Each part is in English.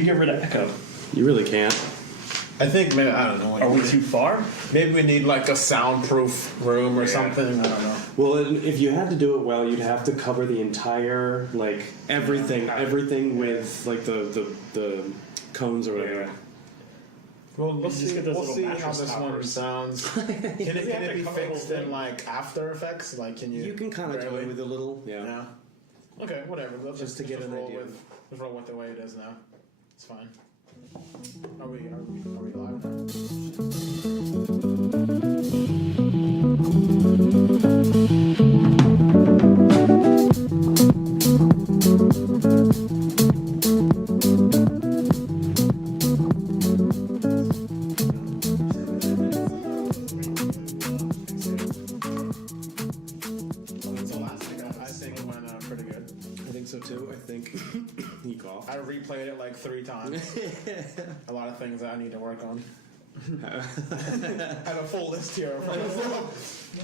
You get rid of echo. You really can't. I think maybe I don't know. Are we too far? Maybe we need like a soundproof room or something. I don't know. Well, if you had to do it well, you'd have to cover the entire everything with like the cones or whatever. Yeah. Well, let's just see. get those We'll little see how mattress this one toppers. sounds. Can it have to be cover the fixed whole in thing. like After Effects? Like, can you? You can kind of do barely- it with a little, Yeah. Okay, whatever. Let's Just to get an roll idea. Let's roll with the way it is now. It's fine. Are we live now? So last thing I think it went pretty good. I think so too. I think he coughed. I replayed it like 3 times. A lot of things that I need to work on. I have a full list here.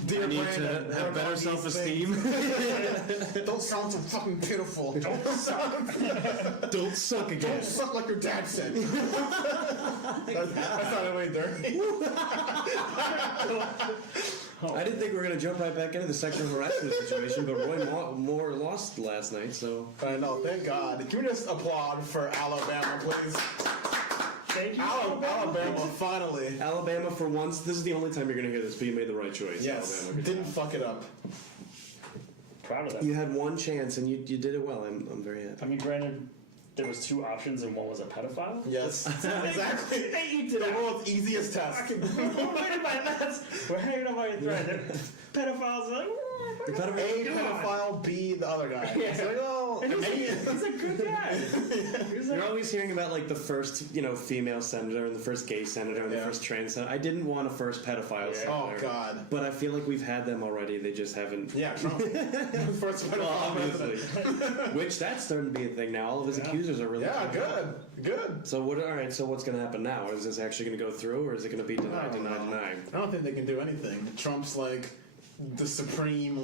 Dear I need Brandon, to have work better on these self-esteem. things. Don't sound so fucking pitiful. Don't suck again. Don't suck like your dad said. That sounded way dirty. I didn't think we were going to jump right back into the sexual harassment situation, but Roy Moore lost last night, so... I know, thank God. Can we just applaud for Alabama, please? Thank you. Alabama, finally. Alabama, for once, this is the only time you're going to hear this, but you made the right choice. Yes, Alabama. didn't fuck it up. Proud of that. You had one chance, and you did it well. I'm very happy. I mean, granted, there was 2 options, and one was a pedophile. Yes, exactly. They eat The world's easiest test. We're hanging on by a thread. Pedophiles are like, A pedophile, B the other guy. It's like, oh, and he's a good guy. He's You're like, always hearing about like the first, female senator and the first gay senator and the Yeah. first trans senator. I didn't want a first pedophile senator. oh God. But I feel like we've had them already. They just haven't. Yeah, Trump. First Well, pedophile obviously. president. Which that's starting to be a thing now. All of his accusers are really. Yeah, good. So what? All right. So what's going to happen now? Is this actually going to go through, or is it going to be deny? I don't think they can do anything. Trump's like the supreme,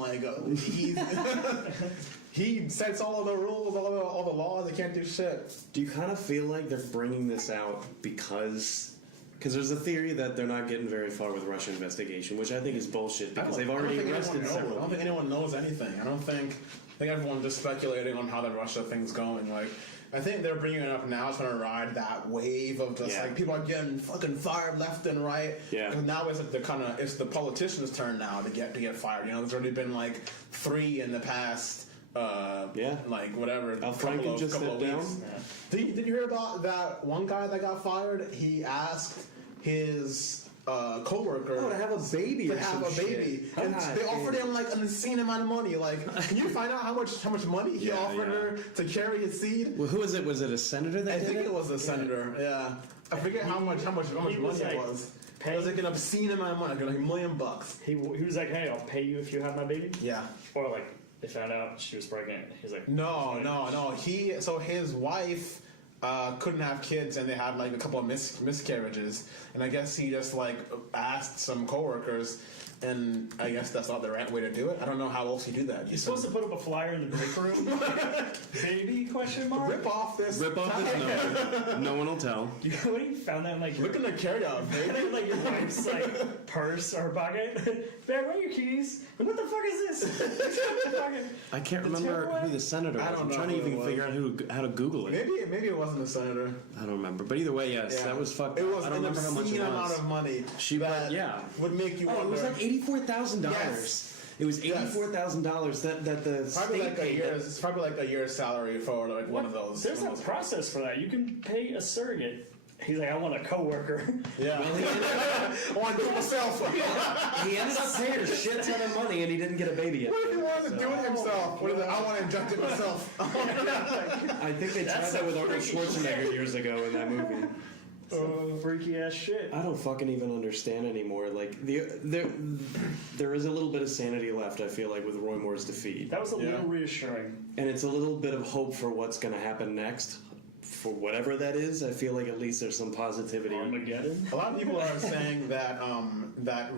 he sets all of the rules, all the laws. They can't do shit. Do you kind of feel like they're bringing this out because there's a theory that they're not getting very far with Russia investigation, which I think is bullshit because they've already arrested I several. don't think anyone knows anything. I think everyone's just speculating on how the Russia thing's going. Like, I think they're bringing it up now. It's gonna ride that wave of just Yeah. like people are getting fucking fired left and right. Yeah. And now it's like it's the politicians' turn now to get fired. There's already been like 3 in the past. Like whatever. Al Franken just couple stepped of weeks. down. Did you hear about that one guy that got fired? He asked his coworker Oh, to have a baby to or have some a baby, shit. and God they offered damn. him like an insane amount of money. Like, can you find out how much money he Yeah, offered yeah. her to carry his seed? Well, who was it? Was it a senator that I did think it was a senator. Yeah, I forget how much money he was it like, was. pay- It was like an obscene amount of money, like $1 million. he was like, hey, I'll pay you if you have my baby. Yeah. Or like, they found out she was pregnant. He's like, No. So his wife couldn't have kids, and they had like a couple of miscarriages. And I guess he just like asked some coworkers, and I guess that's not the right way to do it. I don't know how else you do that. You're supposed to put up a flyer in the break room. Baby? Question mark. rip off this. Rip off this number. No one will tell. You found that in like Look in the carry-on, baby. like your wife's like purse or pocket. Babe, where are your keys? Like, what the fuck is this? I can't remember who the senator was. I don't I'm know trying to who it even was. figure out how to Google it. Maybe it wasn't a senator. I don't remember. But either way, yes, Yeah. that was fucked. It was I don't an remember how much it obscene amount was. of money. She that would make you Oh, wonder. it was like $84,000. Yes. It was $84,000 that the Probably state like a paid. year. It's probably like a year's salary for like one of those. There's one a of those process for that. You can pay a surrogate. He's like, I want a coworker. Yeah. I want to do it myself. He ended up paying a shit ton of money, and he didn't get a baby yet. What if he wanted to do it himself? What is it? I want to inject it myself. I think they tried That's that a with Arnold freaky Schwarzenegger years ago in that movie. Freaky ass shit. I don't fucking even understand anymore. Like there is a little bit of sanity left. I feel like with Roy Moore's defeat, That was a Yeah. little reassuring. and it's a little bit of hope for what's going to happen next. For whatever that is, I feel like at least there's some positivity. Armageddon. A lot of people are saying that that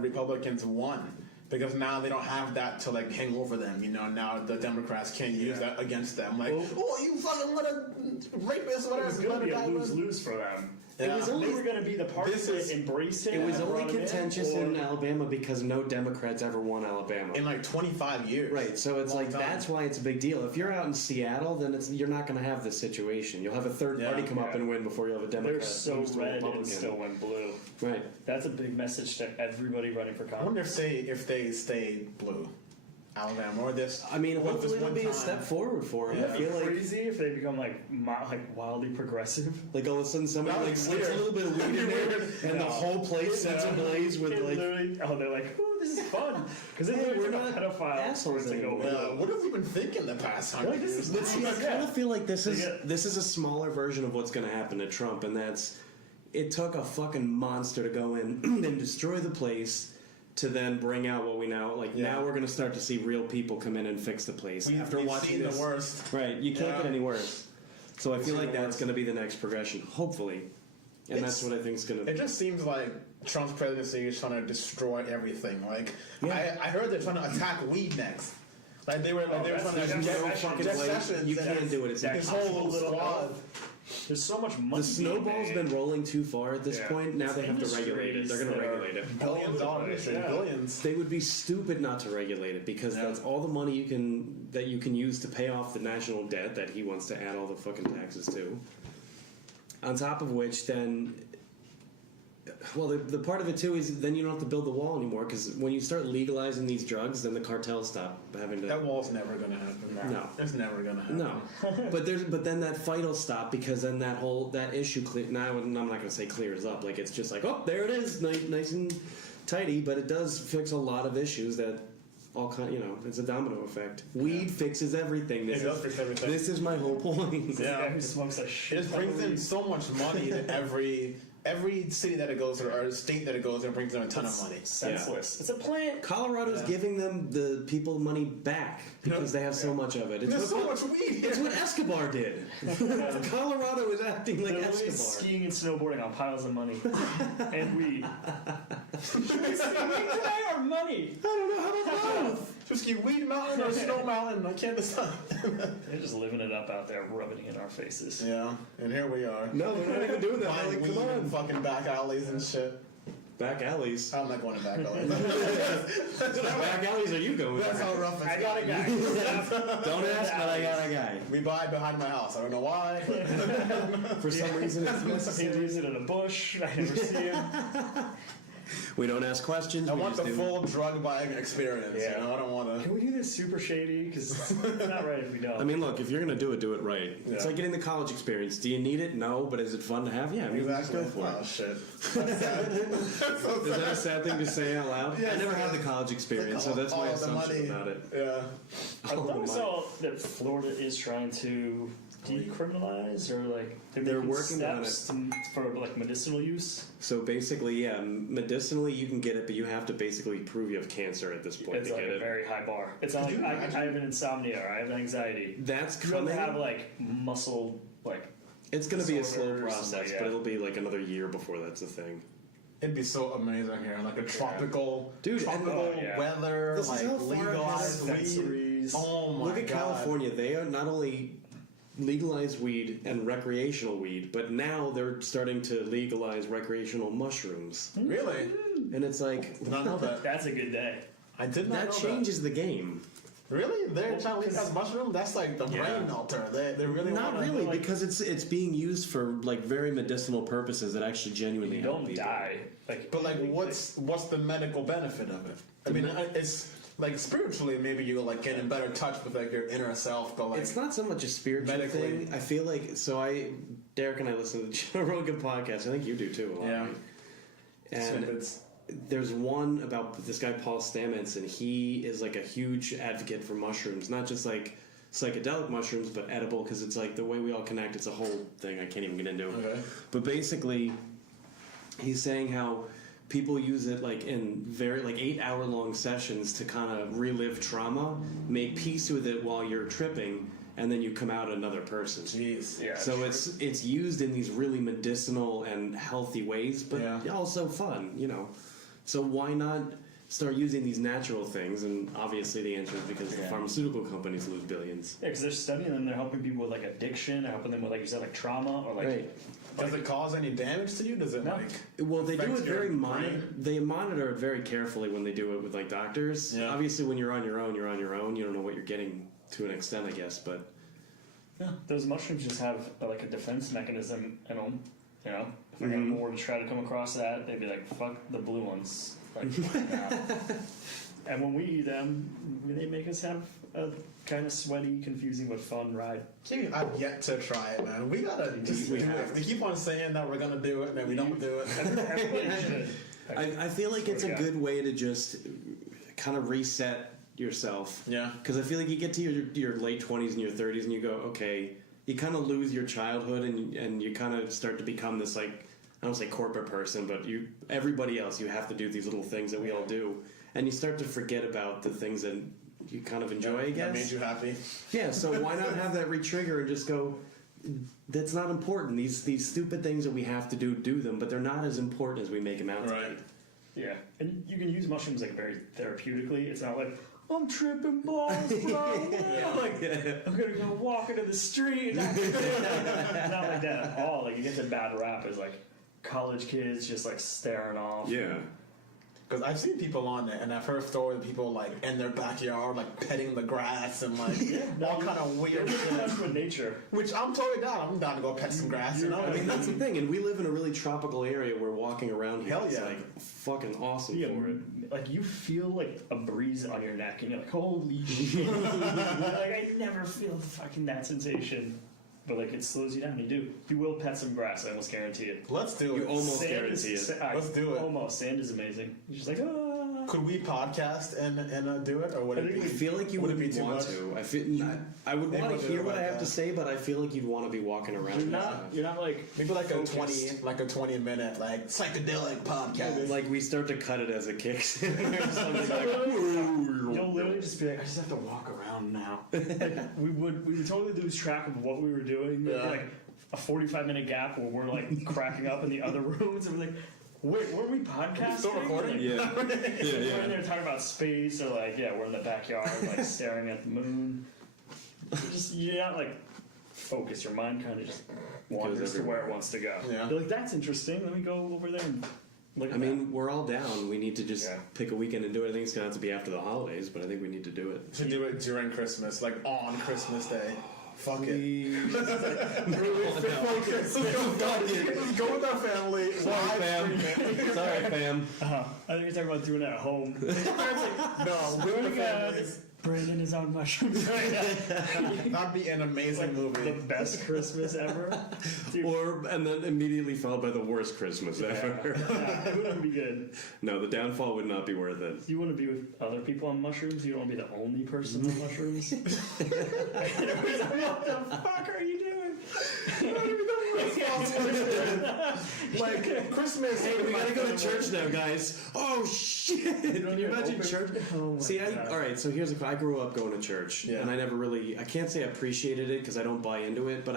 Republicans won because now they don't have that to like hang over them. You know, now the Democrats can't use that against them. Like, oh, you fucking let a rapist, whatever. It was going to be a lose-lose for them. Yeah. It was only were going to be the party This that is- embraced him. It was and only brought him contentious or- in Alabama because no Democrats ever won Alabama. in like 25 years. Right, so it's Long like time. that's why it's a big deal. If you're out in Seattle, then you're not going to have this situation. You'll have a third party come up and win before you'll have a Democrat. They're so lose to a red and Republican. still went blue. Right. That's a big message to everybody running for I Congress. wonder if they stay blue, Alabama, or this. I mean, or this hopefully it'll one be a time. step forward for him. Yeah. I feel like Crazy if they become like wildly progressive. all of a sudden somebody That like was slips a weird. little bit of weed in there, and the whole place sets ablaze with It like. literally, they're like, "Ooh, this is fun," because Hey, they we're took a not pedophile assholes to go. anymore. What have we been thinking the past 100 Like, this years? is But see, I Yeah. kind of feel like this is Yeah. a smaller version of what's going to happen to Trump, and that's it took a fucking monster to go in and destroy the place to then bring out what we now like. Yeah. Now we're going to start to see real people come in and fix the place We've after watching seen this. the worst. Right, you can't Yeah. get any worse. So I feel seen like the that's worst. going to be the next progression, hopefully, and that's It's- what I think is going It to. just seems like Trump's presidency is trying to destroy everything. Like Yeah. I heard they're trying to attack weed next. Like they were trying that's- to there's Jeff- no Jeff fucking way. Sessions You and can't do it. It's his impossible. whole little squad. There's so much money. The snowball's being been made. rolling too far at this Yeah. point. Now they have to regulate it. They're going to Industries that are- regulate it. Billions All over the dollars, place, yeah. billions. They would be stupid not to regulate it because Yeah. that's all the money you can use to pay off the national debt that he wants to add all the fucking taxes to. On top of which, then, well, the part of it too is then you don't have to build the wall anymore because when you start legalizing these drugs, then the cartels stop having to. That wall's never gonna happen. No. It's never gonna happen. No, but then that fight will stop because then that issue now I'm not going to say clears up. Like it's just like, oh, there it is, nice and tidy. But it does fix a lot of issues that all it's a domino effect. Weed fixes everything. It does fix everything. This is my whole point. The Yeah. guy who smokes a It shit. just ton of brings in weed. so much money to every city that it goes to or state that it goes to. It brings in a ton of money. Senseless. It's a plant. Colorado's giving them the people money back because they have so much of it. It's There's so what, much weed. it's what Escobar did. Colorado is acting like They're literally Escobar. skiing and snowboarding on piles of money and weed. we today our money. I don't know how about both. Just keep Weed Mountain or Snow Mountain. I can't decide. They're just living it up out there, rubbing it in our faces. Yeah, and here we are. No, they're not even doing that. They're Buying like, weed come in on, fucking back alleys and shit. back alleys. I'm not going to back alleys. What back alleys are you going? That's how rough I it's got a guy. Don't ask, but I got a guy. We buy behind my house. I don't know why. For some reason, it's He necessary. leaves it in a bush. I never see him. We don't ask questions. I we want just the do. full drug buying experience. Yeah. You know, I don't want to. Can we do this super shady? Because it's not right if we don't. I mean, look, if you're gonna do it right. It's Yeah. like getting the college experience. Do you need it? No, but is it fun to have? Yeah, I mean, just go for Oh it. shit. That's sad. That's so Is sad. that a sad thing to say out loud? Yes, I never had yes. the college experience, so that's my All the assumption money. about it. Yeah. I All the thought we money. saw that Florida is trying to decriminalize or like They're making working on steps to, for like medicinal use. So basically, yeah, medicinally you can get it, but you have to basically prove you have cancer at this point It's to like get a it. very high bar. It's not Could like you I imagine? have an insomnia or I have anxiety. That's You have coming. to have like muscle like It's going to be a slow disorders, process, like, yeah. but it'll be like another year before that's a thing. It'd be so amazing here, like a tropical, Dude, tropical oh, yeah. weather, This is like how far legalized ahead weed. dispensaries. Oh my Look at god! California. They are not only legalized weed and recreational weed, but now they're starting to legalize recreational mushrooms. Really? And it's like, Did not know that. That's a good day. I did not know that changes the game. that. Really? They're trying to legalize mushroom? That's like the Yeah. brain melter. They really Not wanna, really, like, because it's being used for like very medicinal purposes that actually genuinely You help don't people. die. Like, But like, what's the medical benefit of it? I mean, it's like spiritually, maybe you like get in better touch with like your inner self. But like, It's not so much a spiritual Medically. thing. I feel like Derek and I listen to the Joe Rogan podcast. I think you do too. A lot. Yeah. Right? And snippets. there's one about this guy Paul Stamets, and he is like a huge advocate for mushrooms, not just like psychedelic mushrooms, but edible because it's like the way we all connect. It's a whole thing I can't even get into. Okay. But basically, he's saying how people use it like in very like 8-hour long sessions to kind of relive trauma, make peace with it while you're tripping, and then you come out another person. Jeez. yeah. So it's used in these really medicinal and healthy ways, but Yeah. also fun, you know. So why not start using these natural things, and obviously the answer is because the Yeah. pharmaceutical companies lose billions. Yeah, because they're studying them. They're helping people with like addiction. They're helping them with, like you said, like trauma or like. Right. Does it cause any damage to you? Does it No. like? Well, they do affects it your very brain? they monitor it very carefully when they do it with like doctors. Yeah. Obviously, when you're on your own, you're on your own. You don't know what you're getting to an extent, I guess. But Yeah, those mushrooms just have like a defense mechanism in them. You know, if an animal were to try to come across that, they'd be like, "Fuck the blue ones." Like, nah. And when we eat them, they make us have a kind of sweaty, confusing but fun ride. Dude, I've yet to try it, man. We gotta just do We it. have We keep on saying that we're gonna do it, and then we don't do it. Everybody should. I feel like it's a Yeah. good way to just kind of reset yourself. Yeah. Because I feel like you get to your late 20s and your 30s and you go, okay, you kind of lose your childhood and you kind of start to become this, like, I don't say corporate person, but everybody else, you have to do these little things that we all do. And you start to forget about the things that you kind of enjoy, I guess. That made you happy. Yeah, so why not have that re-trigger and just go, that's not important. These stupid things that we have to do them, but they're not as important as we make them out to Right. be. Yeah, and you can use mushrooms like very therapeutically. It's not like I'm tripping balls, bro. Like I'm gonna go walk into the street. Not like that at all. Like you get the bad rap as like college kids just like staring off. Yeah. Because I've seen people on it, and I've heard stories of people like in their backyard, like petting the grass and like all kind of You're weird in shit. touch with nature. Which I'm totally down. I'm down to go pet some grass. You know, I mean, that's the thing, and we live in a really tropical area where walking around here Hell is yeah. like fucking awesome Yeah, for it. like you feel like a breeze on your neck, and you're like, holy shit! Like I never feel fucking that sensation, but like it slows you down. You do. You will pet some grass. I almost guarantee it. let's do You it. almost guarantee it. Let's do it. Almost. Sand is amazing. You're just like, ah. Could we podcast and do it, or would I it think be? I feel like you would it wouldn't be too want much? to. I would They want would to do hear it what I like have to that. say, but I feel like you'd want to be walking around. You're and not. stuff. You're not like Maybe like a focused. 20-minute like psychedelic podcast. Like we start to cut it as it kicks in or something like. You'll literally just be like, I just have to walk around now. Like, we would totally lose track of what we were doing. There'd be, Yeah. like a 45-minute gap where we're like cracking up in the other rooms, and we're like, wait, were we podcasting? Still recording? Like, Yeah. we're in there talking about space, or like, yeah, we're in the backyard, like staring at the moon. You're not like focused. Your mind kind of just wanders to where it wants to go. Yeah. You're like, that's interesting. Let me go over there and look at I mean, we're all down. We need to just Yeah. pick a weekend and do it. I think it's gonna have to be after the holidays, but I think we need to do it. Should do it during Christmas, like on Christmas Day. Fuck it. Let's go with our family. Sorry, live fam. stream it. Sorry, fam. I think you're talking about doing it at home. No, with the families. Brandon is on mushrooms right now. That'd be an amazing The movie. best Christmas ever. Dude, And then immediately followed by the worst Christmas ever. yeah, it wouldn't be good. No, the downfall would not be worth it. You want to be with other people on mushrooms? You don't want to be the only person on mushrooms? What the fuck are you doing? Like Christmas. Hey, we gotta go to church now, guys. Oh shit! Can you even imagine open- church? Oh my See, God. all right. So here's I grew up going to church, Yeah. and I never really. I can't say I appreciated it because I don't buy into it, but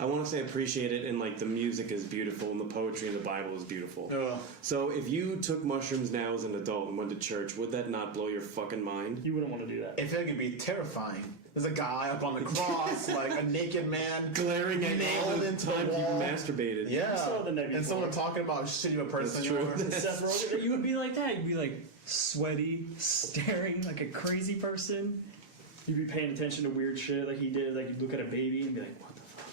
I want to say appreciate it. And like the music is beautiful, and the poetry in the Bible is beautiful. Ugh. So if you took mushrooms now as an adult and went to church, would that not blow your fucking mind? You wouldn't want to do that. I feel like it'd be terrifying. There's a guy up on the cross, like a naked man, Glaring at nailed all the into the time you wall. masturbated. Yeah, saw the night and before. someone talking about how shitty of a person That's you true. are. Seth Rogen, you would be like that. You'd be like sweaty, staring like a crazy person. You'd be paying attention to weird shit like he did. Like you'd look at a baby and be like, what the fuck?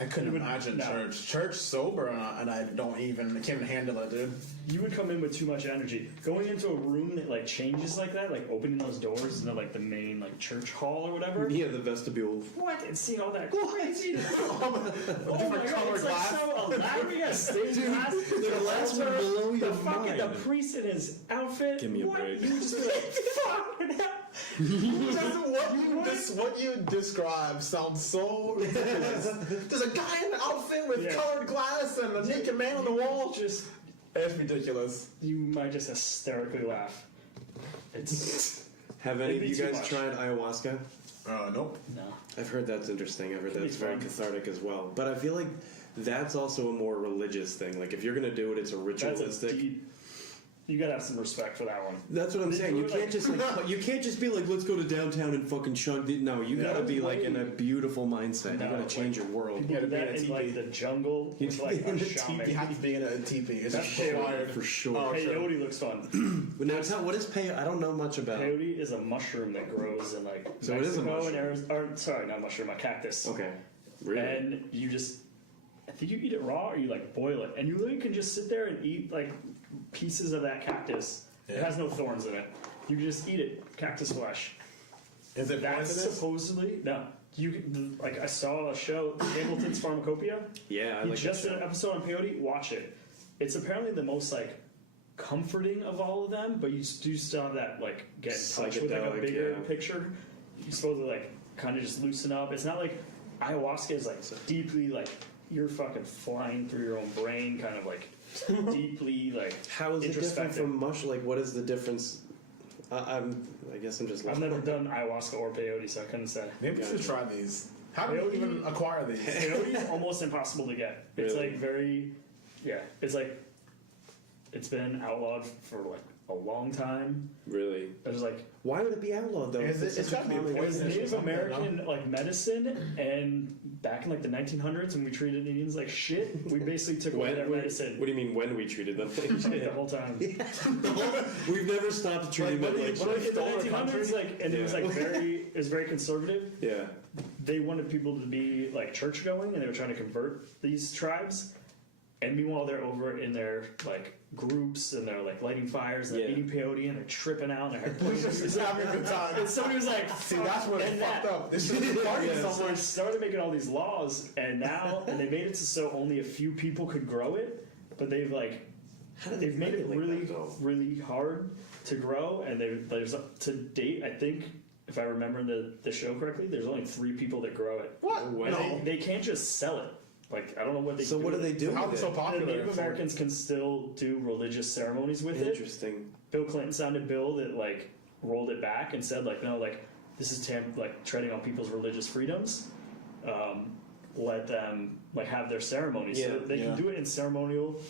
I couldn't You would- imagine no. church. Church sober, and I can't even handle it, dude. You would come in with too much energy. Going into a room that like changes like that, like opening those doors into like the main like church hall or whatever. Yeah, the vestibule. What? And seeing all that crazy. Oh Different my god, colored it's like glass. so elaborate. Yeah, stained glass. the glass would blow the your fucking the mind. priest in his outfit. Give me a what? break. You would just be like, fuck. What you describe sounds so ridiculous. There's a guy in an outfit with Yeah. colored glass and a naked man on the wall. Just It's ridiculous. you might just hysterically laugh. It's Have any It'd of be you too guys much. tried ayahuasca? Nope. no. I've heard that's interesting. I've heard Can be that's very fun. cathartic as well. But I feel like that's also a more religious thing. Like if you're gonna do it, it's a That's a ritualistic. deep. you gotta have some respect for that one. That's what I'm They saying. do You it can't just like you can't just be like, let's go to downtown and fucking chug. No, you That gotta was be like way- in a beautiful mindset. No, you gotta change your world. People Yeah, do to be that in a in like teepee. the jungle with like be in a a shaman. You have to be in a teepee. It's That's required for sure. Oh, sure. Peyote looks fun. But now tell what is peyote? I don't know much about. Peyote is a mushroom that grows in like So it Mexico is a and mushroom. Arizona. Or, sorry, not mushroom, a cactus. Okay, really? And you just, I think you eat it raw or you like boil it, and you literally can just sit there and eat like pieces of that cactus. It Yeah. has no thorns in it. You can just eat it, cactus flesh. Is it That's poisonous? supposedly no. Like I saw a show, Hamilton's Pharmacopoeia. Yeah, I He like just that did an show. episode on peyote. Watch it. It's apparently the most like comforting of all of them, but you do still have that like get in touch with like a Psychedelic, bigger yeah. picture. You're supposed to like kind of just loosen up. It's not like ayahuasca is like deeply like you're fucking flying through your own brain, kind of like deeply like. How is it different introspective. from mush? Like, what is the difference? I guess I'm just. I've never done ayahuasca or peyote, so I couldn't say. Maybe we should try these. How do you Peyote- even acquire these? Peyote is almost impossible to get. It's Really? like very, yeah. It's like it's been outlawed for like a long time. Really? There's like Why would it be outlawed though? Is if it- it's such a gotta be common- it was poisonous or Native something, American like medicine, and back in like the 1900s when we treated Indians like shit, we basically took away When, their what medicine do you mean when we treated them? the whole time. We've never stopped treating Like, them what like do you- In the Stole our 1900s, like, and it was like Yeah. it was very conservative. Yeah. They wanted people to be like church going, and they were trying to convert these tribes. And meanwhile, they're over in their like groups, and they're like lighting fires, and they're Yeah. eating peyote, and they're tripping out, and they're Just having a good time. and somebody was like, See, that's where and it's that. fucked up. This is party Yeah. So somewhere. they started making all these laws, and now and they made it so only a few people could grow it, but they've like How do they they've made it regulate really that, though? really hard to grow, and there's to date I think if I remember the show correctly, there's only 3 people that grow it. What? Wow. And No. they can't just sell it. Like I don't know what they So do what do with they it. do? How with is it so it? The popular? Native Americans can still do religious ceremonies with it. Interesting. Bill Clinton signed a bill that like rolled it back and said like no, like this is like treading on people's religious freedoms. Let them like have their ceremonies. Yeah, So they yeah. can do it in ceremonial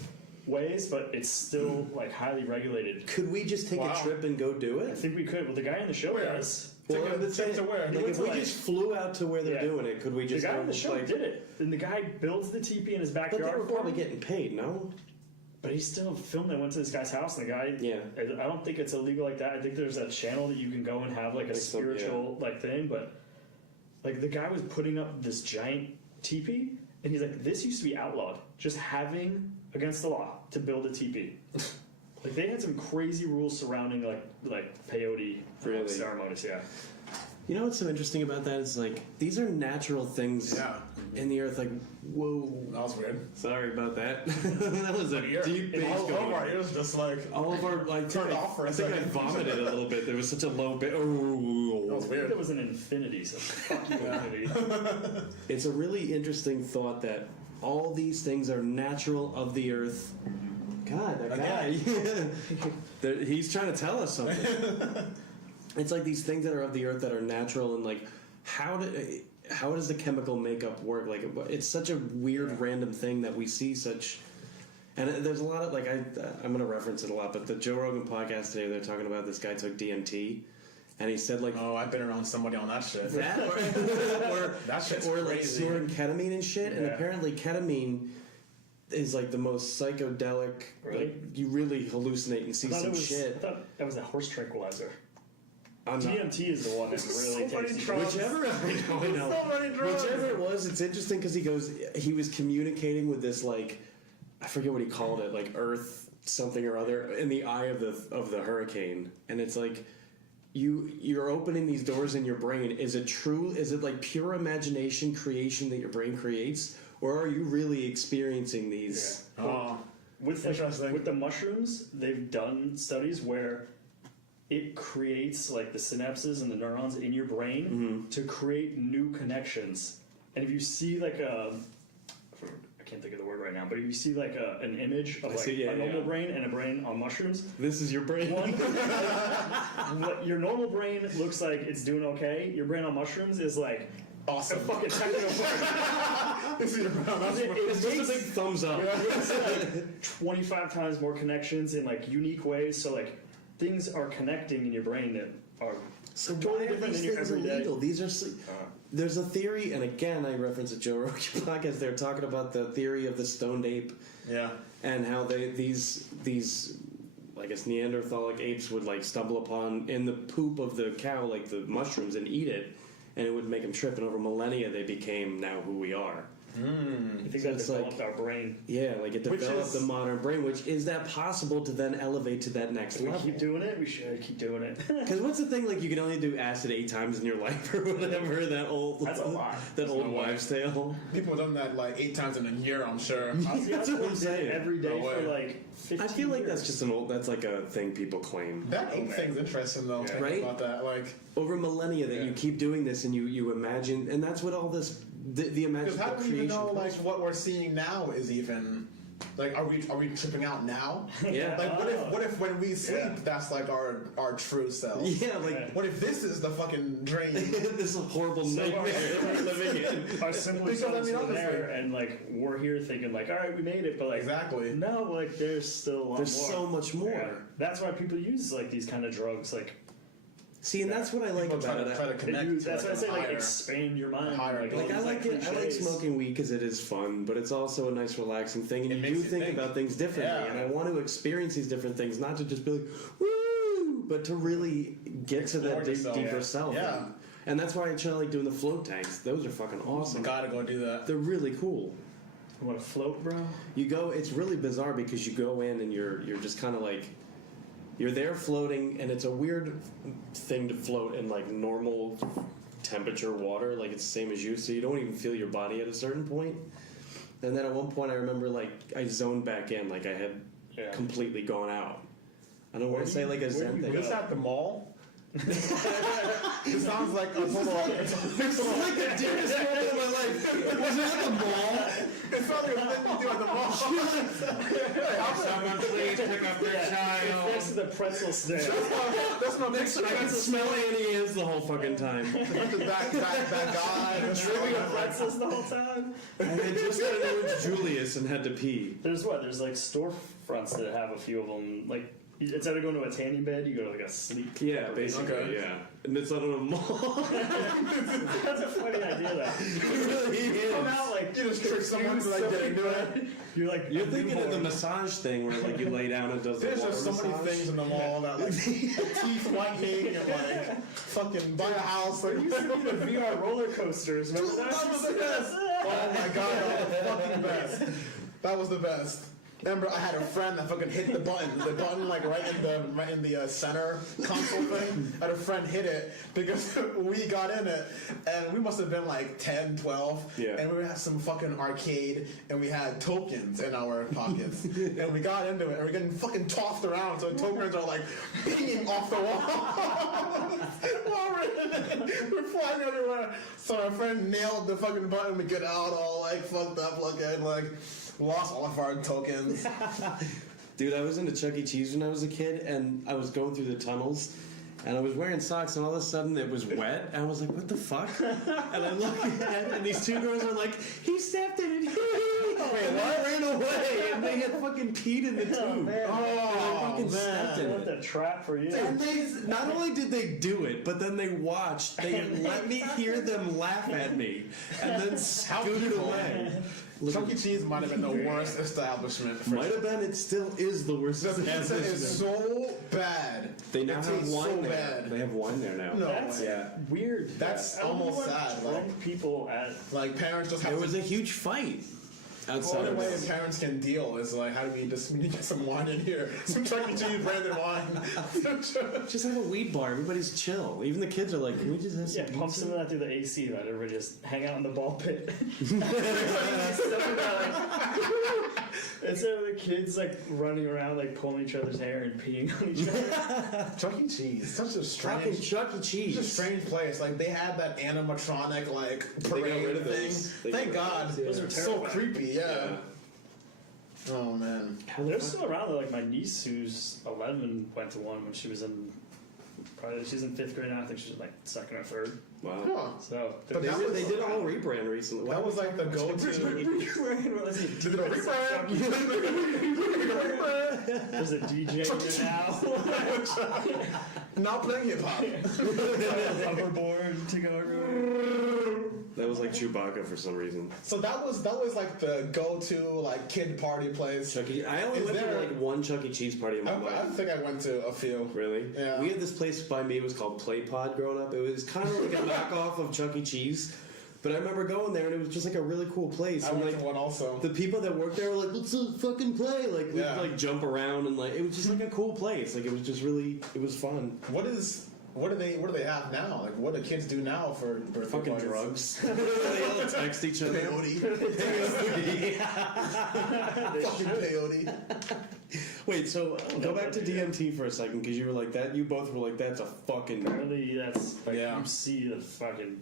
ways, but it's still like highly regulated. Could we just take Wow. a trip and go do I it? think we could. Well, the guy in the show Where? does. Take a- I'm just take saying, to where? Like went if to, we like- just flew out to where they're Yeah. doing it, could we The just guy go, in the show like, did it, and the guy builds the teepee in his But they backyard. were for probably him. getting paid, no? But he still filmed. I went to this guy's house, and the guy. Yeah. I don't think it's illegal like that. I think there's a channel that you can go and have like a Like some- spiritual like thing, but like the guy was putting up this giant teepee, and he's like, "This used to be outlawed. Just having against the law to build a teepee." Like they had some crazy rules surrounding like peyote Really? ceremonies. Yeah. You know what's so interesting about that is like these are natural things Yeah. in the earth. Like, whoa, That was weird. sorry about that. That was a deep bass All going. of our ears just like. All of our like Turned off for a I think I second. vomited a little bit. There was such a low bit. That was I think weird. that was an infinity. So fuck you, infinity. It's a really interesting thought that all these things are natural of the earth. God, that guy. He's trying to tell us something. It's like these things that are of the earth that are natural, and like how does the chemical makeup work? Like it's such a weird, random thing that we see such. And there's a lot of like I'm going to reference it a lot, but the Joe Rogan podcast today, they're talking about this guy took DMT, and he said like Oh, I've been around somebody on that shit. that or That shit's or like crazy. snorting ketamine and shit, and Yeah. apparently ketamine is like the most psychedelic. Really? Like you really hallucinate and see I thought some it was. I shit. thought that was a horse tranquilizer. I'm not. DMT is the one that really So many takes you. drugs. Whichever, I know. So many drugs. Whichever it was, it's interesting because he was communicating with this like, I forget what he called it, like Earth something or other in the eye of the hurricane, and it's like you're opening these doors in your brain. Is it true? Is it like pure imagination creation that your brain creates, or are you really experiencing these? Oh, With Interesting. with the mushrooms, they've done studies where it creates like the synapses and the neurons in your brain to create new connections. And if you see like I can't think of the word right now, but if you see like an image of like see, yeah, a normal yeah. brain and a brain on mushrooms, This is your brain. one, what your normal brain looks like it's doing okay. Your brain on mushrooms is like awesome. Fucking techno. It's It's just a big thumbs up. It's like 25 times more connections in like unique ways. So like things are connecting in your brain that are So totally why are different these in your things everyday. illegal? These are there's a theory, and again, I reference a Joe Rogan podcast. They're talking about the theory of the stoned ape Yeah. and how these I guess Neanderthalic apes would like stumble upon in the poop of the cow like the mushrooms and eat it, and it would make them trip. And over millennia, they became now who we are. I think So that it's developed like- our brain. Yeah, like it Which developed is- the modern brain. Which is that possible to then elevate to that next If we level? keep doing it, we should keep doing it. Because what's the thing? Like you can only do acid 8 times in your life or whatever. That old That's a lot. That old no way. wives' tale. People have done that like 8 times in a year, I'm sure. That's what I'm saying. Every day No way. for like 15 I feel like years. that's just an old. That's like a thing people claim. That ape thing's interesting though. Yeah. Right? Right? About that, like, Over millennia, that Yeah. you keep doing this and you imagine, and that's what all this the because imagine how the do we even creation. know like comes what we're seeing now is even like are we tripping out now? from. Yeah, Like what if when we sleep Yeah. that's like our true self? yeah, like What if this is the fucking dream? this horrible So nightmare we're living in. our simple Because, I selves mean, are there, honestly- and like we're here thinking like, all right, we made it, but like Exactly. no, like there's still a lot There's more. so much more. Yeah. That's why people use like these kind of drugs, like See, and that's what I like People try about to it. try to they connect. do, to, that's like, why I say a like higher- expand your mind. higher Like, Like all I these, like it. I like cliches. smoking weed because it is fun, but it's also a nice relaxing thing, and It you makes do you think think. about things differently. Yeah. And I want to experience these different things, not to just be like woo, but to really get to that Explore yourself. deeper Yeah. self. Yeah. And that's why I try like doing the float tanks. Those are fucking awesome. Gotta go do that. They're really cool. You want to float, bro? You go. It's really bizarre because you go in and you're just kind of like you're there floating, and it's a weird thing to float in like normal temperature water, like it's the same as you, so you don't even feel your body at a certain point. And then at one point, I remember like I zoned back in, like I had Yeah. completely gone out. I don't Where want to do say you- like a where do Zen you thing. go? Is this at the mall? It sounds like a total. It's like the dearest moment of my life. Was it at the mall? It sounds like a thing you do at the mall. Someone please pick up their It's child. next to the pretzel stand. That's my picture. I can smell Annie Ann's the whole fucking time. That guy. Drinking pretzels the whole time. I had just had an orange Julius and had to pee. There's what? There's like storefronts that have a few of them. Like instead of going to a tanning bed, you go to like a sleep. Yeah, basically, Okay. yeah. And it's not on a mall. That's a funny idea. Though. It really is. Come out like You just trick someone to like getting into it. you're like You're thinking of the massage thing where like you lay down and does the There's water just so many massage. things in the mall that like teeth whitening and like fucking buy a house. Like, There used to be the VR roller coasters. Remember that? That was the best. Oh my god, that was the fucking best. That was the best. Remember, I had a friend that fucking hit the button like right in the center console thing. I had a friend hit it because we got in it, and we must have been like 10, 12, Yeah. and we had some fucking arcade, and we had tokens in our pockets, and we got into it, and we're getting fucking tossed around, so the tokens are like pinging off the wall. While we're in it, we're flying everywhere. So our friend nailed the fucking button. We get out all like fucked up, looking like. Lost all of our tokens. Dude, I was into Chuck E. Cheese when I was a kid, and I was going through the tunnels, and I was wearing socks, and all of a sudden it was wet, and I was like, what the fuck? And I look at it, and these two girls are like, he stepped in it, and they ran away, and they had fucking peed in the tube. man. I fucking stepped in What it. a trap for you. And they, not only did they do it, but then they watched, they let me hear them laugh at me, and then scooted away. Chuck E. Cheese might have been the worst establishment. For Might have been, it still is the worst the pizza establishment. is so bad. They now It have tastes wine so there. bad. They have wine there now. No That's way. Yeah. weird. That's I wonder almost what sad, drunk like- people at Like parents just have There to. was a huge fight The outside only of way this. parents can deal is like, how do we just get some wine in here? Some Chuck E. Cheese branded wine. Just have a weed bar. Everybody's chill. Even the kids are like, can we just have some yeah, pump pizza? some of that through the AC, right? Everybody just hang out in the ball pit. Instead of the kids like running around like pulling each other's hair and peeing on each other. Chuck E. Cheese, such a Fucking strange. Chuck E. It's a Cheese. strange place. Like they had that animatronic like got parade rid of thing. those. They Thank got God. Those are So terrifying. creepy. Yeah. Oh man. They're still around though. Like my niece, who's 11, went to one when she was in probably she's in 5th grade now. I think she's like 2nd or 3rd. Wow. Huh. So But They that did, was- they did a whole rebrand recently. That was like the go-to. There's a DJ here now. Now playing hip hop. Hoverboard to go everywhere. That was like Chewbacca for some reason. So that was like the go-to like kid party place. Chuck E. I only Is went to there- like one Chuck E. Cheese party in my I life. think I went to a few. Really? Yeah. We had this place by me. It was called Play Pod growing up. It was kind of like a knockoff of Chuck E. Cheese. But I remember going there and it was just like a really cool place. I And went like to one also. the people that worked there were like, let's fucking play. Like we'd Yeah. like jump around and like it was just like a cool place. Like it was just really it was fun. What do they have now? Like what do kids do now for birthday Fucking parties? drugs. They all text each other. Peyote. Fucking peyote. Wait, so go back to DMT for a second because you were like that. You both were like, that's a fucking. Really, that's like Yeah. you see the fucking.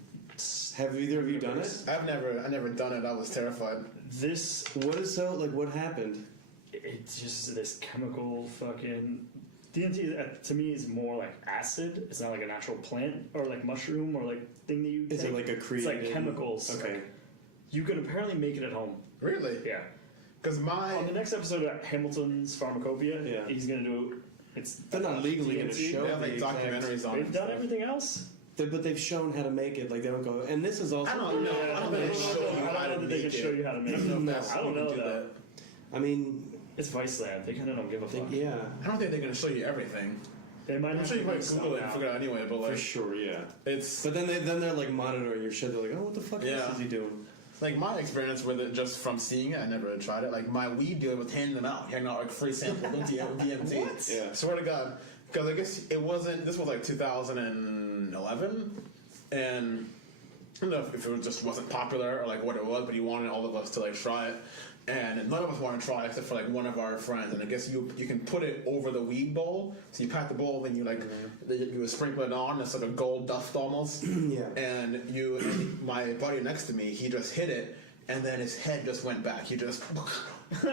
Have either of you done it? I never done it. I was terrified. This What is so like? What happened? it's just this chemical fucking DMT to me is more like acid. It's not like a natural plant or like mushroom or like thing that you Is take. it like a It's created? like chemicals. Okay. Like, you can apparently make it at home. Really? Yeah. Because On the next episode of Hamilton's Pharmacopoeia, Yeah. he's gonna do. It's They're not legally going to DMT. show they have like the exact- documentaries on it. They've and done stuff. everything else. But they've shown how to make it. Like they don't go. And this is also. I don't know. I don't think they show you how I to don't think they make can show it. you how to make it. No. I don't know though. I mean, It's Vice Lab. They kind of don't give a fuck. yeah, I don't think they're gonna show you everything. They might I'm have sure you to might do Google it and some figure it out anyway. But for like, sure, yeah. it's But then they're like monitoring your shit. They're like, oh, what the fuck Yeah. else is he doing? like my experience with it just from seeing it. I never tried it. Like my weed dealer was handing them out, like free samples of DMT. What? Yeah. Swear to God. Because I guess it wasn't. This was like 2011, and I don't know if it just wasn't popular or like what it was, but he wanted all of us to like try it, and none of us wanted to try it except for like one of our friends. And I guess you can put it over the weed bowl, so you pat the bowl, then you like you would sprinkle it on. It's like a gold dust almost. Yeah. And my buddy next to me, he just hit it, and then his head just went back. He just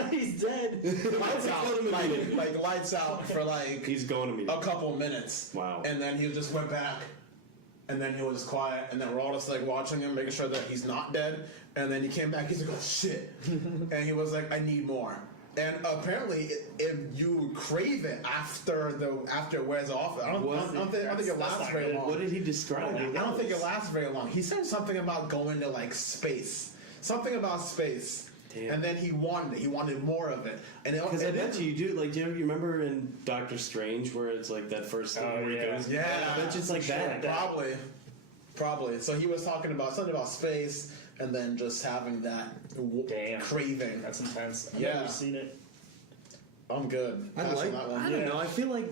He's dead. lights out, like lights out for like He's going to me. a couple minutes. Wow. And then he just went back, and then he was quiet, and then we're all just like watching him, making sure that he's not dead. And then he came back. He's like, "Oh shit!" And he was like, "I need more." And apparently, if you crave it after it wears off, I don't think it lasts not very good. long. What did he describe? I don't think it lasts very long. He said something about going to like space. Something about space. Damn. And then he wanted it. He wanted more of it. And Because I bet you do. Like, do you remember in Doctor Strange where it's like that first thing Oh, where he yeah. goes? Yeah. I bet you it's like that. Probably. So he was talking about something about space, and then just having that Damn. craving. That's intense. I've Yeah. never seen it. I'm good. I Pass on like. that one. I don't know. I feel like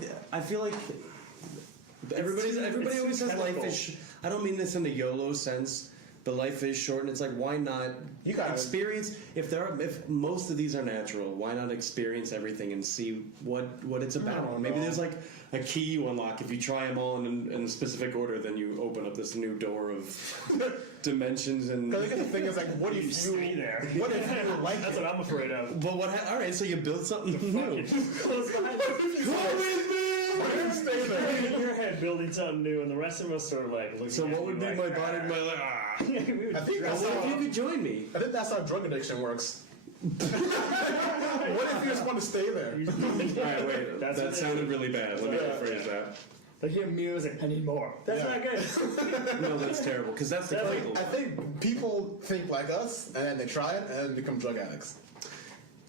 everybody always says life chemical. is. I don't mean this in the YOLO sense. But life is short, and it's like, why not You gotta- experience? If most of these are natural, why not experience everything and see what it's about? don't Maybe know. there's like a key you unlock. If you try them all in a specific order, then you open up this new door of dimensions and. Because I guess the thing is, like, what if You stay you there. What if you like That's it? what I'm afraid of. But what? All right, so you built something new. Close behind you. Come with me. Why do you stay there? In your head building something new, and the rest of us sort of like looking So at what you would be like, my body? My like. Ah. We would I think dress that's What up. if you could join me? I think that's how drug addiction works. What if you just want to stay there? All right, wait. That's that what it sounded is. really bad. Let me Yeah. rephrase that. They hear music. I need more. That's Yeah. not good. No, that's terrible. Because that's the That's like- critical. I think people think like us, and then they try it, and then become drug addicts.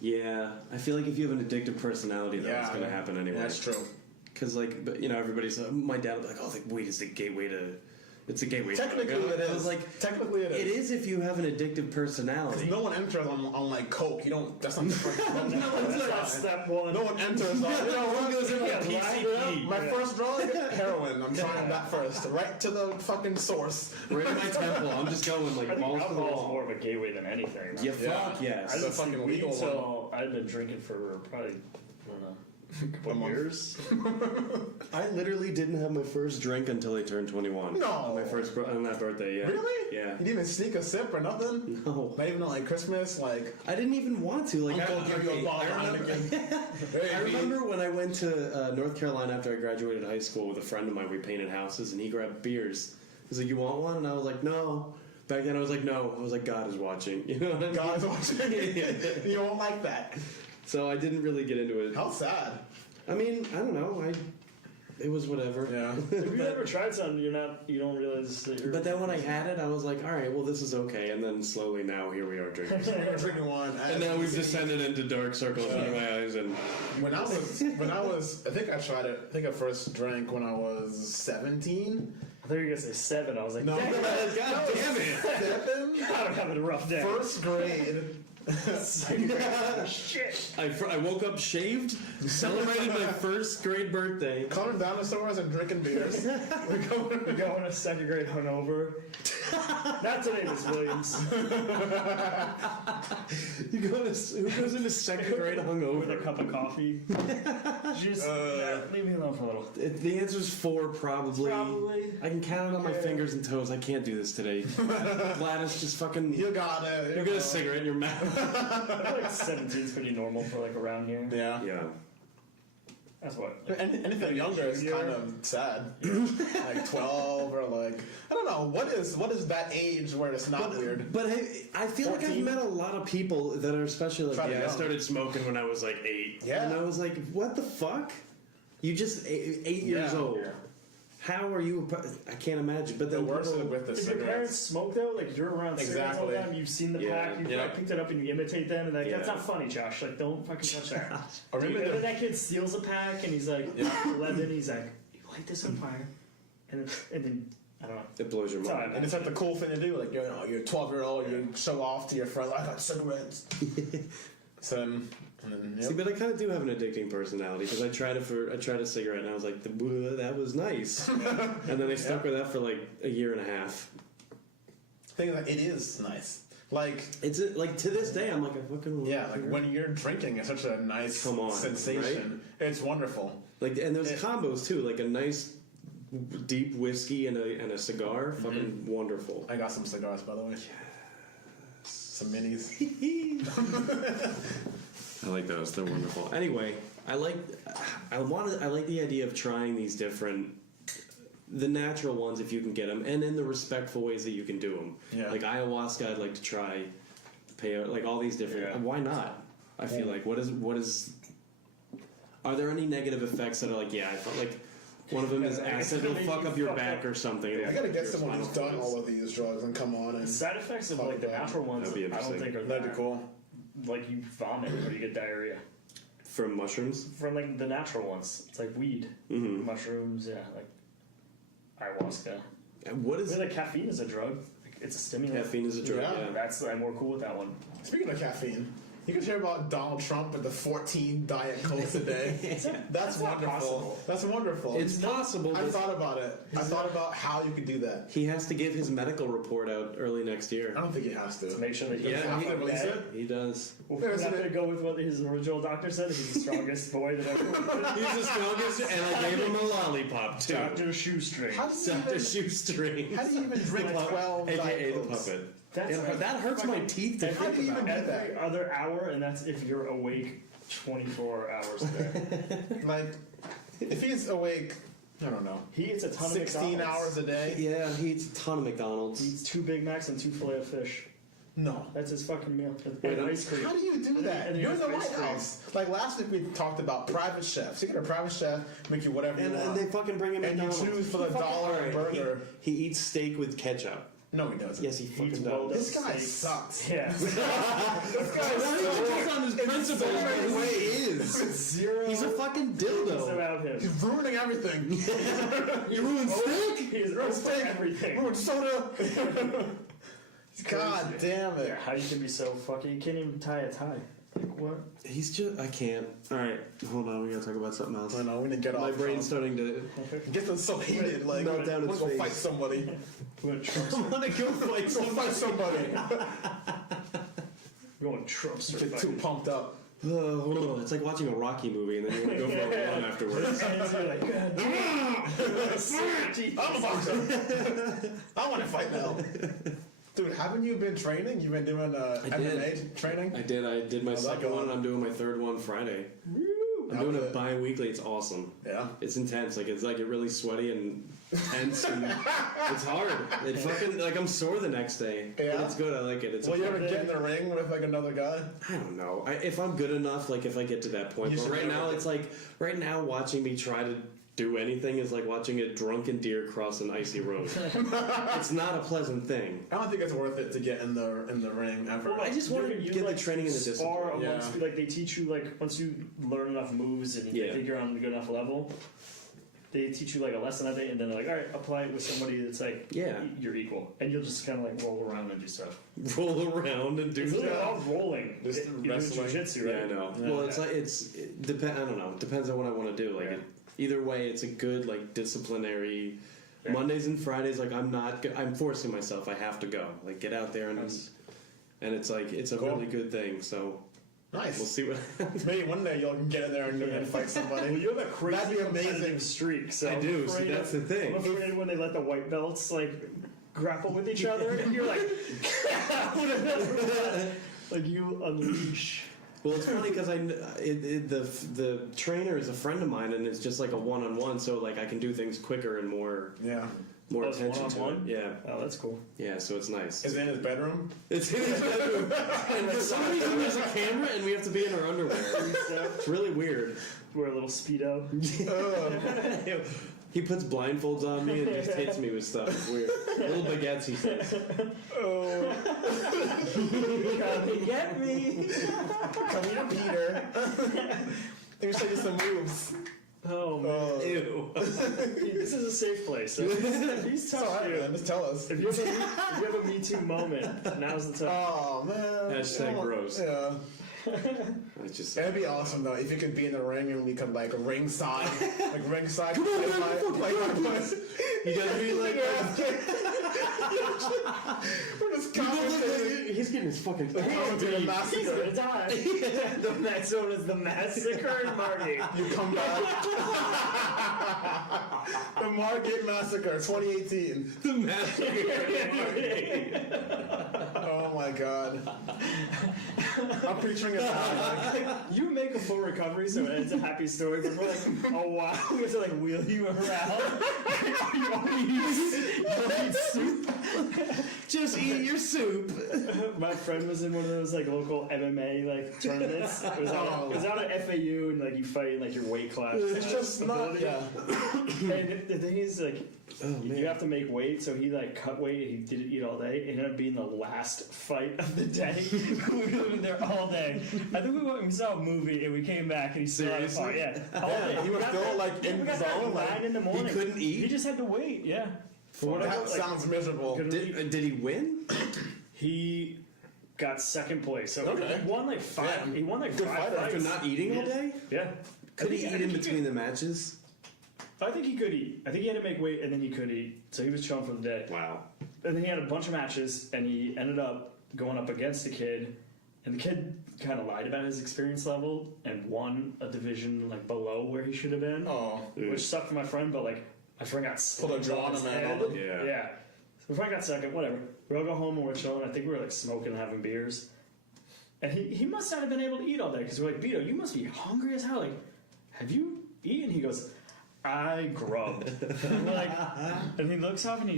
Yeah, I feel like if you have an addictive personality, that's going to happen anyway. That's true. Because like, but, you know, everybody's my dad would be like, oh, like weed is the gateway to. It's a gateway. Technically, drug. it is. I was like, Technically, it is. it is if you have an addictive personality. No one enters on like coke. You don't. That's not the That's step one. No one enters on. You know, One goes in with Yeah, PCP. my first drug, heroin. I'm trying that first, right to the fucking source. Right in my temple. I'm just going I like think balls to the alcohol is wall. more of a gateway than anything. Yeah, Yeah. fuck yes. I The didn't fucking see weed legal until I'd been drinking for probably, I don't know, couple A month. years. I literally didn't have my first drink until I turned 21. No. On my first on that birthday, yeah. Really? Yeah. You didn't even sneak a sip or nothing? No. Not even on like Christmas? Like, I didn't even want to. Like, Uncle give you a bottle I of remember, Heineken. I remember when I went to North Carolina after I graduated high school with a friend of mine. We painted houses, and he grabbed beers. He's like, "You want one?" And I was like, "No." Back then, I was like, "No." I was like, "God is watching." You know what I mean? God's watching. You won't like that. So I didn't really get into it. How sad. I mean, I don't know. It was whatever. Yeah. If you've ever tried something, you don't realize that you're. But then when I had it, I was like, all right, well, this is okay. And then slowly now, here we are drinking. I'm drinking one. And now we've descended into dark circles under my eyes. And When I was, I think I tried it. I think I first drank when I was 17. I thought you were gonna say 7. I was like, No, dang, God damn it! 7? I'm having a rough day. First grade. Shit. I woke up shaved, celebrated my first grade birthday. Calling dinosaurs and drinking beers. We're going to 2nd grade hungover. Not today, Miss Williams. Who goes into second grade With a hungover? cup of coffee. Just leave me alone for a little. The answer's 4, probably. Probably. I can count it on my fingers and toes. I can't do this today. Gladys, just fucking. You got it. You got a cigarette in your mouth. I feel like 17 is pretty normal for like around here. Yeah. Yeah. That's what. Anything younger is kind of sad. Like 12 or like, I don't know. What is that age where it's not weird? But I feel like I've 14? met a lot of people that are especially like, Probably yeah, I young. started smoking when I was like 8. Yeah. And I was like, what the fuck? You just 8 years Yeah. old. Yeah. How are you? I can't imagine. But The then worst people, is with the If your parents cigarettes. smoke though, like you're around cigarettes all the Exactly. time, you've seen the Yeah. pack, you've Yeah. like, picked it up and you imitate them, and like that's Yeah. not funny, Josh. Like don't fucking touch that. I Dude, remember and then the- that kid steals a pack and he's like 11. He's like, you light this on fire, and then I don't know. it blows your Sorry, mind. And it's like the cool thing to do. Like, you're a 12-year-old, you show off to your friends, I got cigarettes. So, and then, See, but I kind of do have an addicting personality because I tried a cigarette and I was like, that was nice, and then I stuck with that for like a year and a half. thing like it is nice. Like, It's like to this day, I'm like, I fucking yeah, like when you're drinking, it's such a nice Come on, sensation. It's wonderful. like, and there's combos too, like a nice deep whiskey and a cigar, fucking wonderful. I got some cigars, by the way. Some minis. I like those; they're wonderful. Anyway, I like the idea of trying these different, the natural ones if you can get them, and in the respectful ways that you can do them. Yeah. Like ayahuasca, I'd like to try. Peyote, like all these different. Yeah. Why not? I feel like what is. Are there any negative effects that are like? Yeah, I felt like one of them is acid will fuck up your back or something. I gotta get someone who's done all of these drugs and come on and Side effects of like the natural ones, That'd be I don't interesting. think are that'd be that. cool. Like you vomit or you get diarrhea From mushrooms. from like the natural ones. It's like weed, mushrooms, yeah, like ayahuasca. And what is Like caffeine is a drug. Like, it's a stimulant. caffeine is a drug? Yeah. Yeah. That's I'm more cool with that one. Speaking of caffeine, you can hear about Donald Trump and the 14 Diet Cokes a day. That's not wonderful. possible. That's wonderful. It's possible. I But thought about it. I thought about how you could do that. he has to give his medical report out early next year. I don't think he has to. To make sure that Yeah, Have he- to release it? He does. We're not gonna go with what his original doctor said. He's the strongest boy that ever lived. He's the strongest, and I gave him a lollipop too. Dr. Shoestring. How do you Dr. even, Shoestring. how do you even drink 12 AKA Diet the Cokes? puppet. That's That hurts my teeth to How do you think even about. do that? Every other hour, and that's if you're awake 24 hours a day. Like, if he's awake, I don't know, He eats a ton 16 of hours McDonald's. a day? Yeah, he eats a ton of McDonald's. He eats 2 Big Macs and 2 filet of fish. No. That's his fucking meal. Wait, And ice cream. How do you do that? And You're in the ice White cream. House. Like last week, we talked about private chefs. You get a private chef, make you whatever you And want. they fucking bring him And you McDonald's. choose for the He fucking- dollar alright, burger. He eats steak with ketchup. No, he doesn't. Yes, he He fucking eats does. well done This guy steaks. sucks. Yeah. This guy Not even just on his principles, but who he is. Zero. He's a fucking It's dildo. about him. He's ruining everything. You ruined steak? He's Ruined over steak. everything. Ruined soda. God damn it. Yeah, how you can be so fucking... You can't even tie a tie. Like, what? He's just. I can't. Alright, hold on. We gotta talk about something else. I know, we didn't get My off. brain's starting to. Get them so heated, like, Melt down we're its gonna face. fight somebody. Going Trump. I wanna go fight Go fight somebody. Going Trump. Get too pumped up. It's like watching a Rocky movie and then you want to go for a run afterwards. And you're like, God damn. I'm a boxer. I want to fight now. Dude, haven't you been training? You've been doing MMA training? I did my How's that second one. going? I'm doing my third one Friday. I'm How's doing it it? bi-weekly. It's awesome. Yeah. It's intense. Like it's like get really sweaty and tense, and it's hard. It fucking like I'm sore the next day. Yeah? But it's good. I like it. It's Will a you ever get in the ring with like another guy? I don't know. If I'm good enough, like if I get to that point. You But should right never now, get- it's like right now watching me try to do anything is like watching a drunken deer cross an icy road. It's not a pleasant thing. I don't think it's worth it to get in the ring ever. I just want to You, get like, the training and the spar discipline. amongst, Yeah. like they teach you like once you learn enough moves and Yeah. you think you're on a good enough level, they teach you like a lesson that day, and then they're like, all right, apply it with somebody that's like Yeah. you're equal, and you'll just kind of like roll around and do stuff. Roll around and do It's really stuff. all rolling. Just You're doing wrestling. jujitsu, Yeah, right? I know. Yeah. Well, it's like it depend. I don't know. It depends on what I want to do. Like Yeah. either way, it's a good like disciplinary. Yeah. Mondays and Fridays, like I'm forcing myself. I have to go. Like get out there and Nice. it's like it's a Cool. really good thing. So Nice. we'll see what. Maybe one day you'll get in there and fight Well, somebody. you have a crazy That'd be competitive amazing. streak. So I I'm do. See, afraid that's of- the thing. I'm afraid when they let the white belts like grapple with each other, and you're like, like you unleash. Well, it's funny because the trainer is a friend of mine, and it's just like a one-on-one. So like I can do things quicker and more Yeah. more Oh, it's attention to it. one-on-one? Yeah, Oh, that's cool. yeah. So it's nice. Is it in his bedroom? It's in his bedroom, and for some reason there's a camera, and we have to be in our underwear. It's really weird. Wear a little speedo. He puts blindfolds on me and just hits me with stuff. It's weird. Little baguettes, he says. Come get me. Come here, Peter. Let me show you some moves. Oh man, Oh. Ew. this is a safe place. So if he's It's tough alright, you. man. Just tell us. If you have a Me Too moment, now's the time. Oh, man. Hashtag gross. Yeah. I just It'd be awesome, though, if you could be in the ring and we could, like, ringside. Like, ringside. Come on, man, like, fuck, you gotta be like. We're just commentating. He's getting his fucking. Commentating He's massacre. gonna die. The next one is the massacre in Margate. You come back. The Margate Massacre, 2018. The massacre. Oh my god. I'm picturing it now. You make a full recovery, so it's a happy story. But we're like, oh wow, we have to like wheel you around. You only eat soup. Just eat your soup. My friend was in one of those like local MMA like tournaments. It was out at FAU, and like you fight in like your weight class. It's just not, ability. yeah. And the thing is, like, Oh man. you have to make weight, so he like cut weight and he didn't eat all day. It ended up being the last fight of the day. We were there all day. I think we went and we saw a movie and we came back and he still had a fight. Seriously? Yeah, all day. he was We got still, there- like, yeah, in we got the there at zone, like, 9 in the morning. couldn't eat? He just had to wait. Yeah. For whatever. That like, sounds miserable. couldn't eat. Did he win? He got second place. So Okay. he won like five. Yeah. He won like Good 5 fighter. fights. After not eating all day? Yeah. Could he I eat think in he between the matches? I think he could eat. I think he had to make weight and then he could eat. So he was chilling for the day. Wow. And then he had a bunch of matches and he ended up going up against a kid. And the kid kind of lied about his experience level and won a division like below where he should have been. Oh. Which sucked for my friend, but like my friend got Pulled a slammed draw on on his him, man, head. on him. Yeah. Yeah. So my friend got second, whatever. We all go home and we're chilling. I think we were like smoking and having beers. And he must not have been able to eat all day because we're like, Vito, you must be hungry as hell. Like, have you eaten? He goes, I grubbed. And we're like, and he looks up and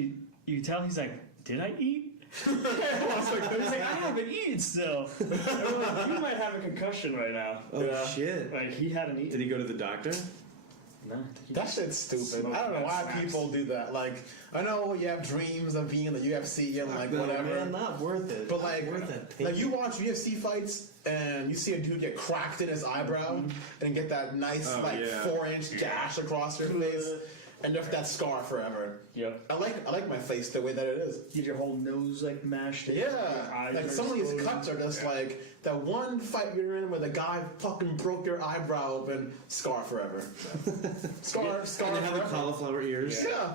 you can tell he's like, did I eat? He's like, I haven't eaten still. And we're like, you might have a concussion right now. Oh Yeah. shit. Like he hadn't Did eaten. he go to the doctor? No, he That just shit's stupid. smoked I don't know bad why snacks. people do that. Like, I know you have dreams of being in the UFC and like No, whatever. man, not worth it. But like, worth that pain. like you watch UFC fights and you see a dude get cracked in his eyebrow and get that nice Oh, like yeah. 4-inch gash across your face and just that scar forever. Yep. I like my face the way that it is. Get your whole nose like mashed in. Yeah, Your eyes like are some of these exposed. cuts are just like that one fight you're in where the guy fucking broke your eyebrow open, scar forever. Scar And they have the forever. cauliflower ears. Yeah,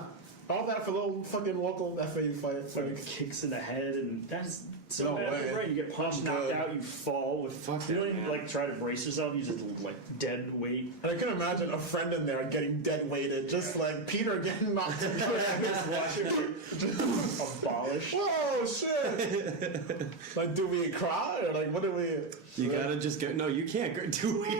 all that for little fucking local FAU fight. Fucking Like, kicks in the head, and that's So No bad, way. right? You get punched, I'm knocked good. out, you fall with Fuck you that, don't even man. like try to brace yourself. You just like dead weight. And I can imagine a friend in there getting dead weighted, just like Peter getting knocked Just watch it abolished. Whoa, shit! Like, do we cry or like, what do we? You gotta just go. No, you can't go. Do we?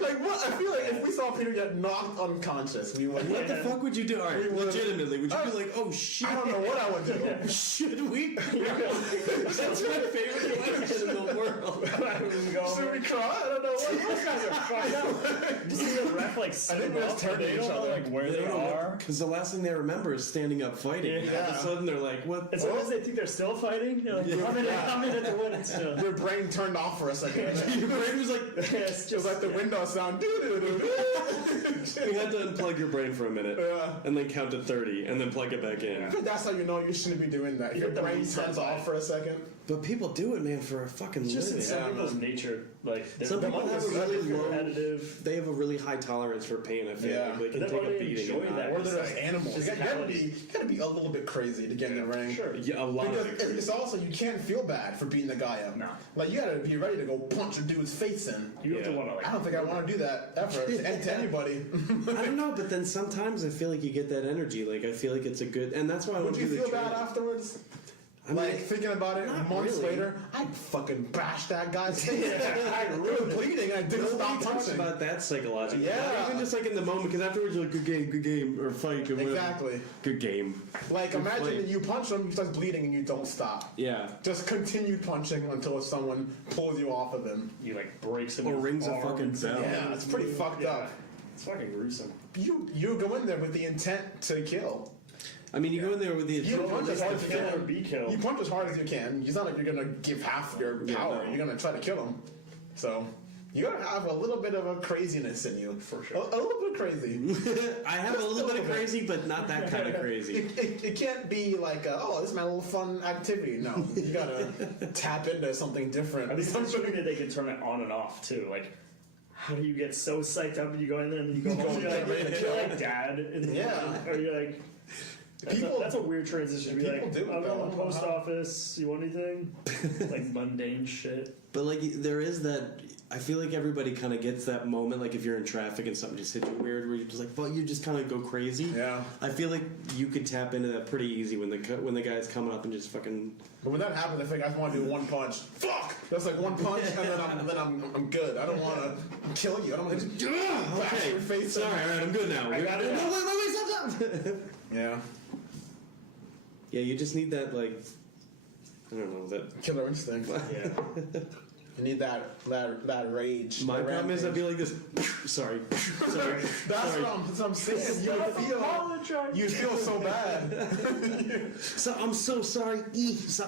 like what? I feel like if we saw Peter get knocked unconscious, we would. What the fuck would you do? All right, We would- legitimately, would you be like, oh shit? I don't know what I would do. Should we? That's my favorite question in the world. Should we cry? I don't know. Those guys are fucked up. You see the ref like sit think them we're up, just turning they each don't know other. like where They they don't know are. because the last thing they remember is standing up fighting. And all of Yeah. a sudden, they're like, what? It's almost they think they're still fighting. They're like, I'm in it to win it still. Your brain turned off for a second. Your brain was like, Yeah, it's It was just like the window sound. you had to unplug your brain for a minute, Yeah. and then count to 30, and then plug it back in. That's how you know you shouldn't be doing that. Your hit the brain reset turns button. off for a second. But people do it, man, for a fucking it's just in living. some Yeah, people's man. nature. Like they're Some people money have is a really really low. competitive. They have a really high tolerance for pain. I feel Yeah. like they can But take then a they beating. enjoy and that. not- Or they're It's just like animals. You gotta be a little bit crazy to get in the ring. Sure. Yeah, a lot Because of it's also you can't feel bad for beating the guy up. No. Like you gotta be ready to go punch a dude's face in. You have to Yeah. want to like. I don't think I want to do that ever to anybody. I don't know, but then sometimes I feel like you get that energy. Like I feel like it's a good, and that's why I Would want to you do the feel bad training. afterwards? I mean, Like thinking about it not months really. later, I'd fucking bash that guy's face. I was bleeding. I didn't Nobody stop talks punching. about that psychologically. Yeah. Not even just like in the moment, because afterwards you're like, good game, or fight, or whatever. Exactly. Good game. Like Good imagine fight. that you punch him, he starts bleeding, and you don't stop. Yeah. Just continue punching until someone pulls you off of him. You like break some. Or rings a fucking bell. Yeah, it's pretty fucked up. It's fucking gruesome. You go in there with the intent to kill. I mean, you go in there with the You punch as hard as you Kill or can. be killed. You punch as hard as you can. It's not like you're gonna give half your Yeah, power. no. You're gonna try to kill him. So you gotta have a little bit of a craziness in you. For sure. A little bit crazy. I have a little bit of crazy, but not that kind of crazy. It can't be like, oh, this is my little fun activity. No, you gotta tap into something different. I think something that they can turn it on and off too. Like, how do you get so psyched up and you go in there and you go home? You're like dad. And Yeah. Or you're like. That's a weird transition to be People like, do it, I'm though. going to the post office. You want anything? Like mundane shit. But like, there is that. I feel like everybody kind of gets that moment. Like if you're in traffic and something just hits you weird, where you're just like, well, you just kind of go crazy. Yeah. I feel like you could tap into that pretty easy when the guy's coming up and just fucking. But when that happens, I think I just want to do one punch. Fuck! That's like one punch, and then I'm good. I don't want to kill you. I don't want to bash Okay, your face. sorry, all right, I'm good now. I got it. No, wait, stop. Yeah. Yeah, you just need that like. I don't know that. Killer instinct. Yeah. You need that rage. My that problem is I'd rampage. be like this. Sorry. Sorry. That's what I'm saying. You feel so bad. So I'm so sorry.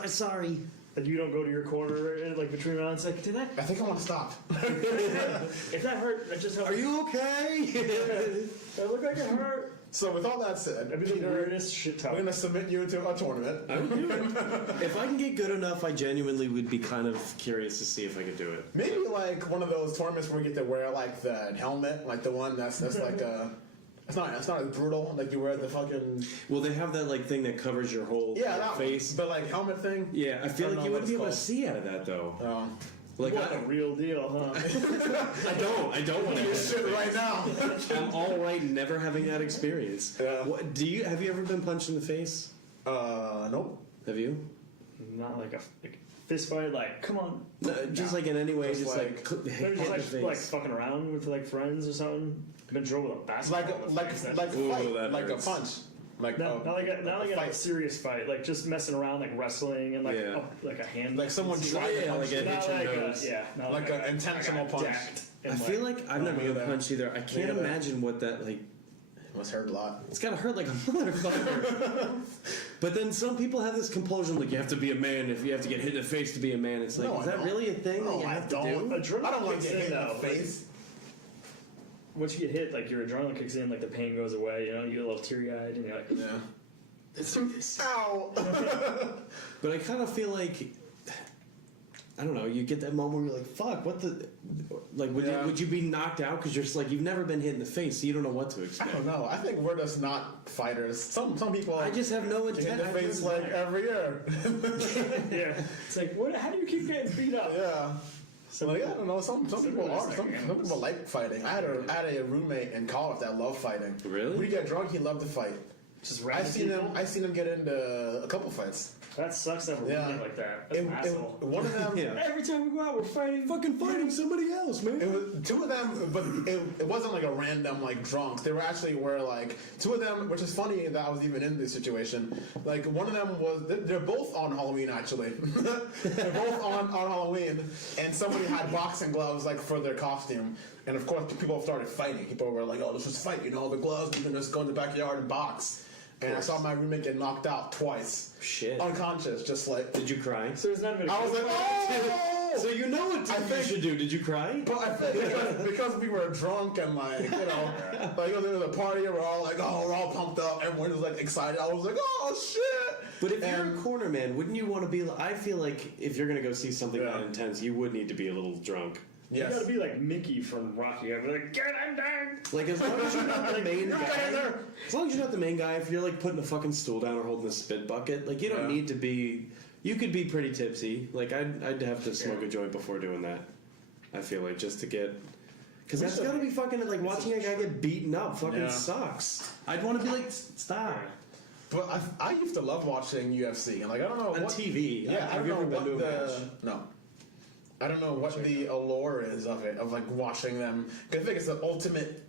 Sorry. And you don't go to your corner like between rounds. Like, did that? I think I want to stop. If that hurt, that just helped. Are you okay? That looked like it hurt. So with all that said, That'd be the Peter, weirdest shit we're talk. gonna submit you to a tournament. I would do it. If I can get good enough, I genuinely would be kind of curious to see if I could do it. Maybe like one of those tournaments where you get to wear like the helmet, like the one that's like a. It's not as brutal. Like you wear the fucking Well, they have that like thing that covers your whole that face. but like helmet thing. Yeah, I feel I don't like you know wouldn't be what able it's to see out of that though. Like What a real deal, huh? I don't want You're to. shit right now. I'm all right never having that experience. Yeah. What, have you ever been punched in the face? Nope. Have you? Not like a fist fight. Like, come on. No, just like in any way, Just just like, Maybe hit just the face. like fucking around with like friends or something. I've been drove with a basketball. in the face. That's Like a Ooh, fight, that like hurts. a punch, like not like a fight. serious fight. Like just messing around, like wrestling and like Yeah. like a hand. Like someone tried to Yeah, punch like you. a hit Not your like a, nose. yeah, not Like an intentional I got punch. decked I and, feel like I've never me been either. punched either. I can't either. imagine what that like. Must hurt a lot. It's gotta hurt like a motherfucker. But then some people have this compulsion, like you have to be a man if you have to get hit in the face to be a man. It's like, No, is I that don't. really a thing that No, you I have don't. to do? Adrenaline I don't want kicks to get in, hit in the though. face. Once you get hit, like your adrenaline kicks in, like the pain goes away. You know, you get a little teary eyed, and you're like, Yeah. It's ow. But I kind of feel like I don't know. You get that moment where you're like, "Fuck, what the?" Like, would you be knocked out because you're just like you've never been hit in the face, so you don't know what to I expect. don't know. I think we're just not fighters. Some people. I just have no get intent. in the face like every year. Yeah. It's like, what? How do you keep getting beat up? Yeah. So Like, I don't know. Some people really are. Some people like fighting. I had a roommate in college that loved fighting. Really? When he got drunk, he loved to fight. just I random seen people. him. I seen him get into a couple fights. That sucks that we're Yeah. roommate like that. That's an asshole. One of them. Yeah. Every time we go out, we're fighting. Fucking fighting somebody else, man. It was two of them, but it wasn't like a random like drunks. They were actually were like two of them, which is funny that I was even in this situation. Like one of them was they're both on Halloween actually. They're both on Halloween, and somebody had boxing gloves like for their costume. And of course, people started fighting. People were like, "Oh, let's just fight!" You know, the gloves. We can just go in the backyard and box. And I saw my roommate get knocked out twice, Shit. unconscious, just like. Did you cry? So there's not even. I was like, "Oh!" So you know what I you think- should do. Did you cry? But I think because we were drunk and like, you know, like there was a party, we're all like, oh, we're all pumped up, everyone was like excited. I was like, oh shit! But if you're And- a corner man, wouldn't you want to be? I feel like if you're gonna go see something Yeah. that intense, you would need to be a little drunk. You Yes. gotta be like Mickey from Rocky. I'd be like, get him down! Like as long as you're not the main You're guy. there. As long as you're not the main guy, if you're like putting a fucking stool down or holding a spit bucket, like you don't Yeah. need to be. You could be pretty tipsy. Like I'd have to smoke a joint before doing that. I feel like just to get. Because that's gotta be fucking like watching a guy get beaten up. Fucking Yeah. sucks. I'd want to be like, stop. But I used to love watching UFC, and like I don't know On what TV. Yeah, I have don't you know ever been what to a the match? no. I don't know what the allure is of it, of like watching them. 'Cause I think it's the ultimate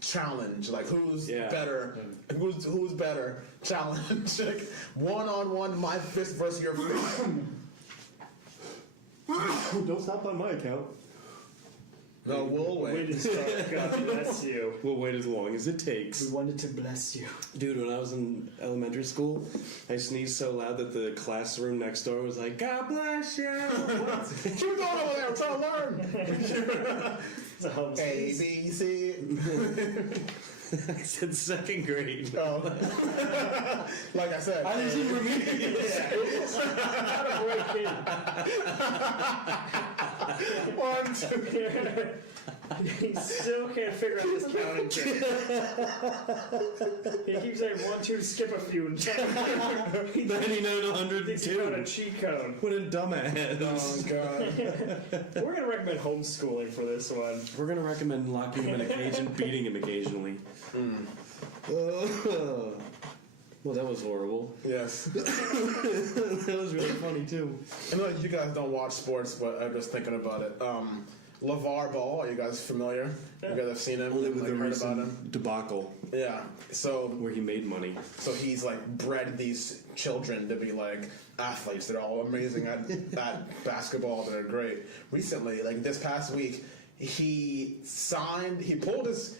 challenge. Like who's Yeah. better? Who's better? Challenge. Like one-on-one, my fist versus your fist. Don't stop on my account. No, we'll Way wait. to start. God bless you. We'll wait as long as it takes. We wanted to bless you. Dude, when I was in elementary school, I sneezed so loud that the classroom next door was like, God bless you. Keep going over there. I'm trying to learn. It's a home A sneeze. B C. I said second grade. Oh. Like I said. I didn't even remember. Not a great kid. 1, 2. He still can't figure out this counting trick. He keeps saying 1, 2, skip a few. And 99, thinks he found a 102. cheat code. What a dumbass. Oh god. We're gonna recommend homeschooling for this one. We're going to recommend locking him in a cage and beating him occasionally. Well, that was horrible. Yes. That was really funny, too. I know you guys don't watch sports, but I'm just thinking about it. LeVar Ball, are you guys familiar? You guys have seen him? Only with like, the heard about him? recent debacle Yeah. So where he made money. he's like bred these children to be like athletes. They're all amazing at basketball. They're great. Recently, like this past week, he pulled his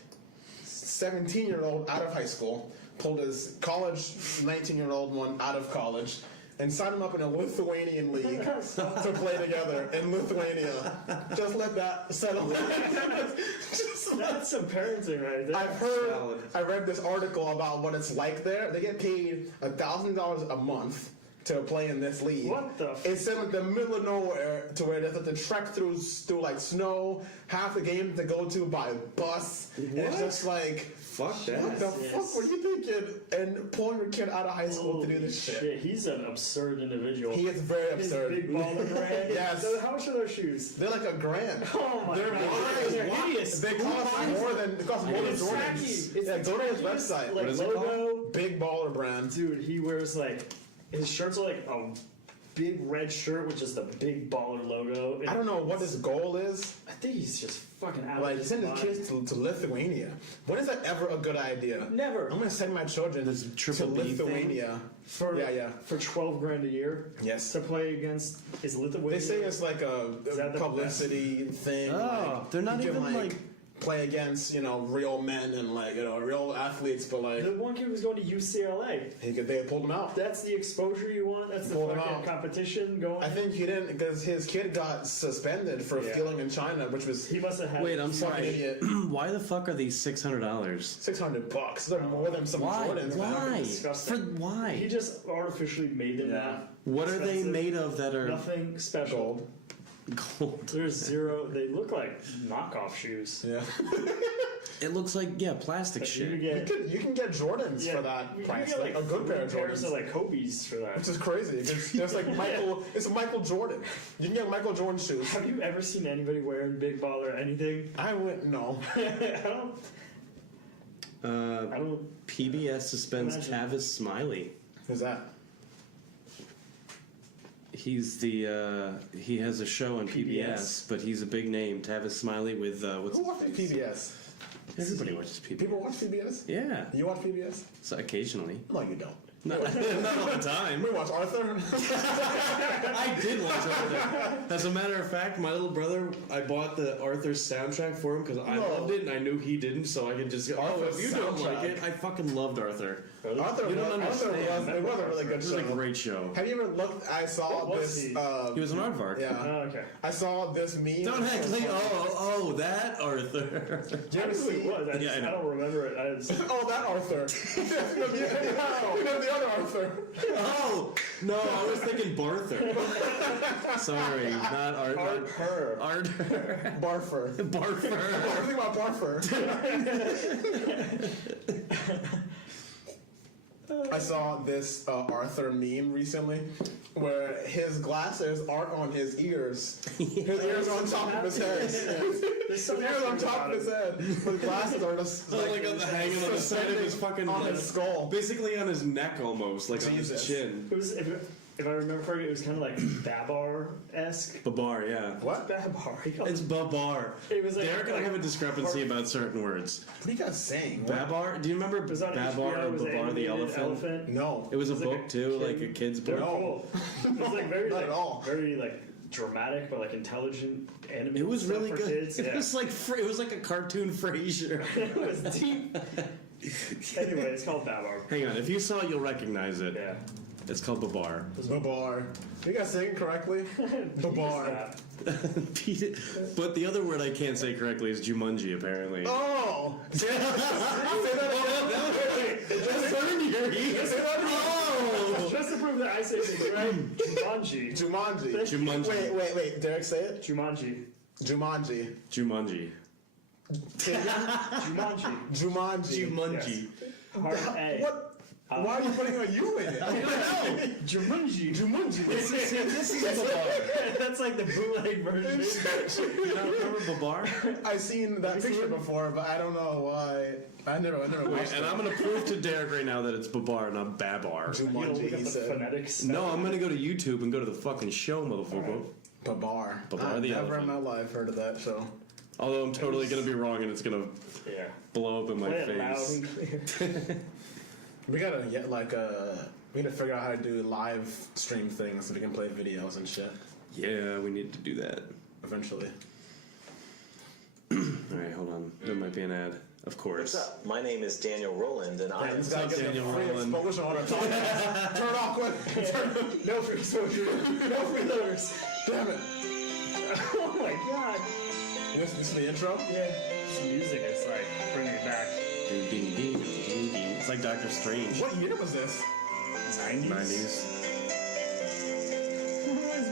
17-year-old out of high school, pulled his college 19-year-old one out of college, and signed him up in a Lithuanian league to play together in Lithuania. Just let that settle. That's some parenting right there. I've heard. Valid. I read this article about what it's like there. They get paid $1,000 a month to play in this league. What the f- It's in the middle of nowhere to where they have to trek through like snow. Half the game to go to by bus. And it's What? just like. Fuck that. What the Yes. fuck were you thinking? And pulling your kid out of high school to do Holy this shit. He's an absurd individual. He is very His absurd. big baller brand. Yes. How much are those shoes? They're like $1,000. Oh my They're god. wise. They're Why? hideous. They cost more than It's Jordan's. tacky. It's Yeah, the go to his tackiest, website. Like, What is it logo. Big baller brand. Dude, he wears like his shirts are like a big red shirt with just a big baller logo. I don't know what his goal is. I think he's just fucking out Like of his send his mind. kids to Lithuania. When is that ever a good idea? Never. I'm gonna send my children This to triple B thing? Lithuania. for Yeah. for $12,000 a year. Yes. To play against is Lithuania. They say it's like a Is that the publicity thing. Oh, like, they're not you can, even like play against real men and real athletes, but The one kid was going to UCLA. they pulled him out. That's the exposure you want. That's the Pulled him fucking out. competition going. I think he didn't because his kid got suspended for Yeah. stealing in China, which was he must have had. Wait, I'm fucking sorry. idiot. Why the fuck are these $600? $600. They're more than some Why? Jordans. man. Why? disgusting. For why? He just artificially made them. Yeah. that What are they expensive. made of that are Nothing special. Gold. gold? There's zero. They look like knockoff shoes. Yeah. It looks like plastic But you shit. get You can get Jordans yeah, for that you price. get like a good pair of pairs Jordans. of like Kobe's for that. Which is crazy. It's like Michael. It's Michael Jordan. You can get Michael Jordan shoes. Have you ever seen anybody wearing Big Ball or anything? I wouldn't know. I don't. PBS suspends Imagine. Tavis Smiley. Who's that? He's he has a show on PBS, but he's a big name. Tavis Smiley with what's Who his watches face? PBS? Everybody watches PBS. People watch PBS. Yeah, You watch PBS? so occasionally. No, you don't. Not, not all the time. We watch Arthur. I did watch Arthur. As a matter of fact, my little brother, I bought the Arthur soundtrack for him because I No. loved it and I knew he didn't, so I could just go, oh, Arthur's if you don't like soundtrack. it, I fucking loved Arthur. Arthur, You don't Arthur understand. it was a really good It was a show. great show. Have you ever looked? I saw What was this. he? He was an aardvark. Yeah. Oh, okay. I saw this meme. Don't act like, oh, that Arthur. Did you I ever knew who see? it was. I, Yeah, just, I I, know. don't remember it. I just, Oh, that Arthur. The other Arthur. Oh, no, I was thinking Barther. Sorry, not Arthur. her. Arthur. Barfer. Barfer. What do you think about Barfer? I saw this Arthur meme recently where his glasses aren't on his ears. His ears are on top of his head. His ears on top of his head. The glasses are just Like on the hanging on the side of his fucking on his skull. basically on his neck almost, like on his Jesus. chin. It was, if I remember correctly, it was kind of like Babar-esque. Babar, yeah. What? Babar. He called It's Babar. It was like- Derek and I have a discrepancy about certain words. What are you guys saying? What? Babar? Do you remember it was on Babar HBO. or It was an Babar the animated elephant? No. It was a It was like book a too, kid- like a kid's They're book. No. cool. It was like very, Not like, at all. very like dramatic, but like intelligent animated. It was stuff really for good. Kids. It Yeah. was like it was like a cartoon Frasier. It was deep. Anyway, it's called Babar. Hang on, if you saw it, you'll recognize it. Yeah. It's called Babar. Babar. You guys saying it correctly? Babar. But the other word I can't say correctly is Jumanji, apparently. Oh! Say that again. Just turn your ears. Oh! Just to prove that I say things right, Jumanji. Jumanji. Jumanji. Wait. Derek, say it. Jumanji. Jumanji. Jumanji. Jumanji. Jumanji. Jumanji. Hard A. What? Why are you putting a U in it? Jumanji. Jumanji. This is Babar. That's like the bootleg version. You don't remember Babar? I've seen that picture before, but I don't know why. I never watched And it. I'm gonna prove to Derek right now that it's Babar, not Babar. You know, Jumanji, look he at the said. phonetics. No, I'm gonna go to YouTube and go to the fucking show, motherfucker. Babar. Babar I've the never in elephant. my life heard of that show. Although I'm totally gonna be wrong and it's gonna Yeah. blow up in my Play it loud face. and clear. We gotta get we gotta figure out how to do live stream things so we can play videos and shit Yeah, we need to do that. eventually. Alright, hold on. There might be an ad. Of course. What's up? My name is Daniel Roland, and I am. This guy up, gets Daniel a free Rowland? exposure on our podcast. Turn it off quick. No free exposure. No free letters. Damn it. Oh my god. This is the intro? Yeah. This music is like bringing it back. Ding, ding, ding, ding, ding. It's like Doctor Strange. What year was this? 90s. 90s.